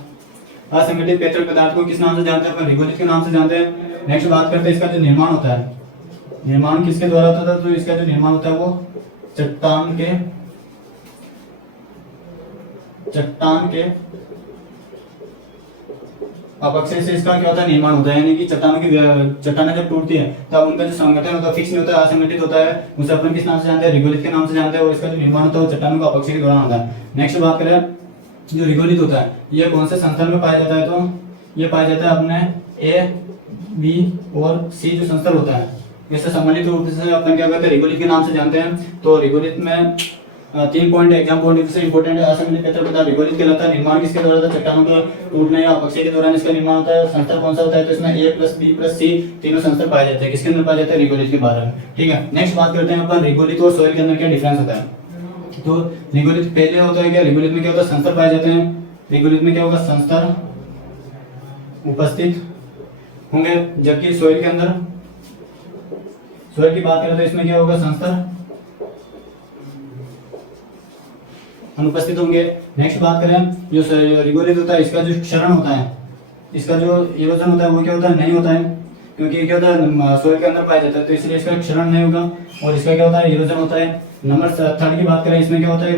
असंगठित पेतरक पदार्थ को किस नाम से जानते हैं, अपन रिगोलिथ के नाम से जानते हैं। नेक्स्ट बात करते हैं इसका जो निर्माण होता है, निर्माण किसके द्वारा होता है, तो इसका जो निर्माण होता है वो चट्टान के चट्टान के अपक्षय से इसका क्या होता है, निर्माण होता है। यानी कि चट्टानें जब टूटती है तब उनका जो संगठन होता है फिक्स नहीं होता है, असंगठित होता है, उसे अपन किस नाम से जानते हैं, रिगोलिथ के नाम से जानते हैं। और इसका जो निर्माण होता है वो चट्टानों का अपक्षय के दौरान होता है। नेक्स्ट बात करें, जो रिगोलिथ होता है ये कौन से संस्थान में पाया जाता है, तो ये पाया जाता है अपने ए, बी और सी जो संस्थान होता है इससे संबंधित रूप से अपन क्या कहते हैं, रिगोलिथ के नाम से जानते हैं। तो रिगोलिथ में 3 पॉइंट एग्जाम पॉइंट से इंपॉर्टेंट है। असंगठित क्षेत्र पदार्थ रिगोलिथ कहलाता है। निर्माण किसके द्वारा होता है, चट्टानों के टूटने या अपक्षय के दौरान इसका निर्माण होता है। संस्तर कौन सा होता है, तो इसमें ए प्लस बी प्लस सी तीनों संस्तर पाए जाते हैं। किसके अंदर पाए जाते हैं, रिगोलिथ के बारे में। ठीक है, नेक्स्ट बात करते हैं अपन रिगोलिथ और सोइल के अंदर क्या डिफरेंस होता है। तो रिगोलिथ पहले होता है क्या, रिगोलिथ में क्या होता है, संस्तर पाए जाते हैं। रिगोलिथ में क्या होगा, संस्तर उपस्थित होंगे, जबकि सोइल के अंदर, सोइल की बात करें तो इसमें क्या होगा, संस्तर अनुपस्थित होंगे। नेक्स्ट बात करें, जो रिगोलिथ होता है इसका जो क्षरण होता है, इसका जो इरोजन होता है वो क्या होता है, नहीं होता है, क्योंकि क्या होता है सोइल के अंदर पाया जाता है, तो इसलिए इसका क्षरण नहीं होगा। और इसका क्या होता है, इरोजन होता है। नंबर 3 की बात करें, इसमें क्या होता है,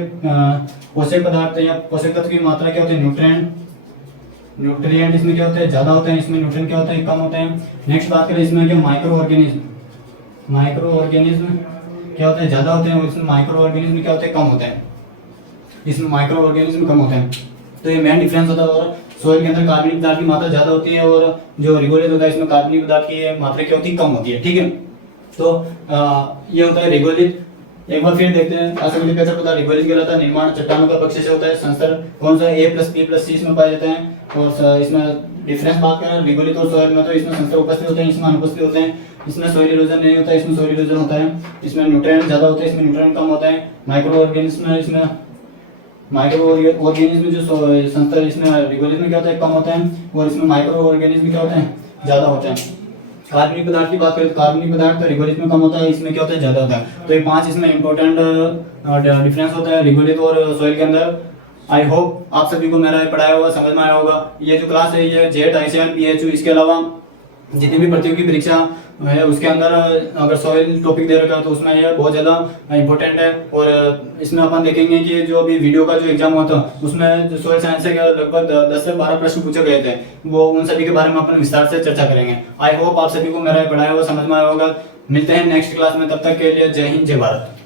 पोषक पदार्थ या पोषक तत्व की मात्रा क्या होती है, न्यूट्रिएंट इसमें क्या होते हैं, ज्यादा होते हैं, इसमें न्यूट्रिएंट क्या होते हैं, कम होते हैं। नेक्स्ट बात करें, इसमें क्या माइक्रो ऑर्गेनिज्म क्या होते हैं, ज्यादा होते हैं, और इसमें माइक्रो ऑर्गेनिज्म क्या होते हैं, कम होते हैं। इसमें माइक्रो ऑर्गेनिज्म कम होते हैं। तो ये मेन डिफरेंस होता है। और सोइल के अंदर कार्बनिक पदार्थ की मात्रा ज्यादा होती है, और जो रिगोलिथ होता है इसमें कार्बनिक पदार्थ की मात्रा क्या होती है, कम होती है। ठीक है, तो ये होता है रिगोलिथ। एक बार फिर देखते हैं, असंगठित क्षेत्र पदार्थ रिगोलिथ कहलाता है। निर्माण चट्टानों का अपक्षय से होता है। संस्तर कौन सा, ए प्लस बी प्लस सी इसमें पाए जाते हैं। और इसमें डिफरेंस बात करें रिगोलिथ और सोइल में, तो इसमें संस्तर उपस्थित होते हैं, इसमें अनुपस्थित होते हैं। इसमें सोइल इरोजन नहीं होता है, इसमें सोइल इरोजन होता है। इसमें न्यूट्रिएंट ज्यादा होते हैं, इसमें न्यूट्रिएंट कम होता है। माइक्रो ऑर्गेनिज्म इसमें माइक्रो ऑर्गेनिज्म जो संस्तर इसमें रिगोलिथ में क्या होता है, कम होता है, और इसमें माइक्रो ऑर्गेनिज्म क्या होते हैं, ज्यादा होते हैं। कार्बनिक पदार्थ की बात करें तो कार्बनिक पदार्थ तो रिगोलिथ में कम होता है, इसमें क्या होता है, ज्यादा होता है। तो ये 5 इसमें इंपॉर्टेंट डिफरेंस होता है रिगोलिथ और सोइल के अंदर। आई होप आप सभी को मेरा पढ़ाया हुआ समझ में आया होगा। ये जो क्लास है ये जेट ICAR PHU इसके अलावा जितनी भी प्रतियोगी परीक्षा है उसके अंदर अगर सॉइल टॉपिक दे रखा है तो उसमें यह बहुत ज़्यादा इंपॉर्टेंट है। और इसमें अपन देखेंगे कि जो अभी वीडियो का जो एग्जाम हुआ था उसमें जो सॉइल साइंस से लगभग 10 से 12 प्रश्न पूछे गए थे, वो उन सभी के बारे में अपन विस्तार से चर्चा करेंगे। आई होप आप सभी को मेरा पढ़ाया हुआ समझ में आया होगा। मिलते हैं नेक्स्ट क्लास में, तब तक के लिए जय हिंद जय भारत।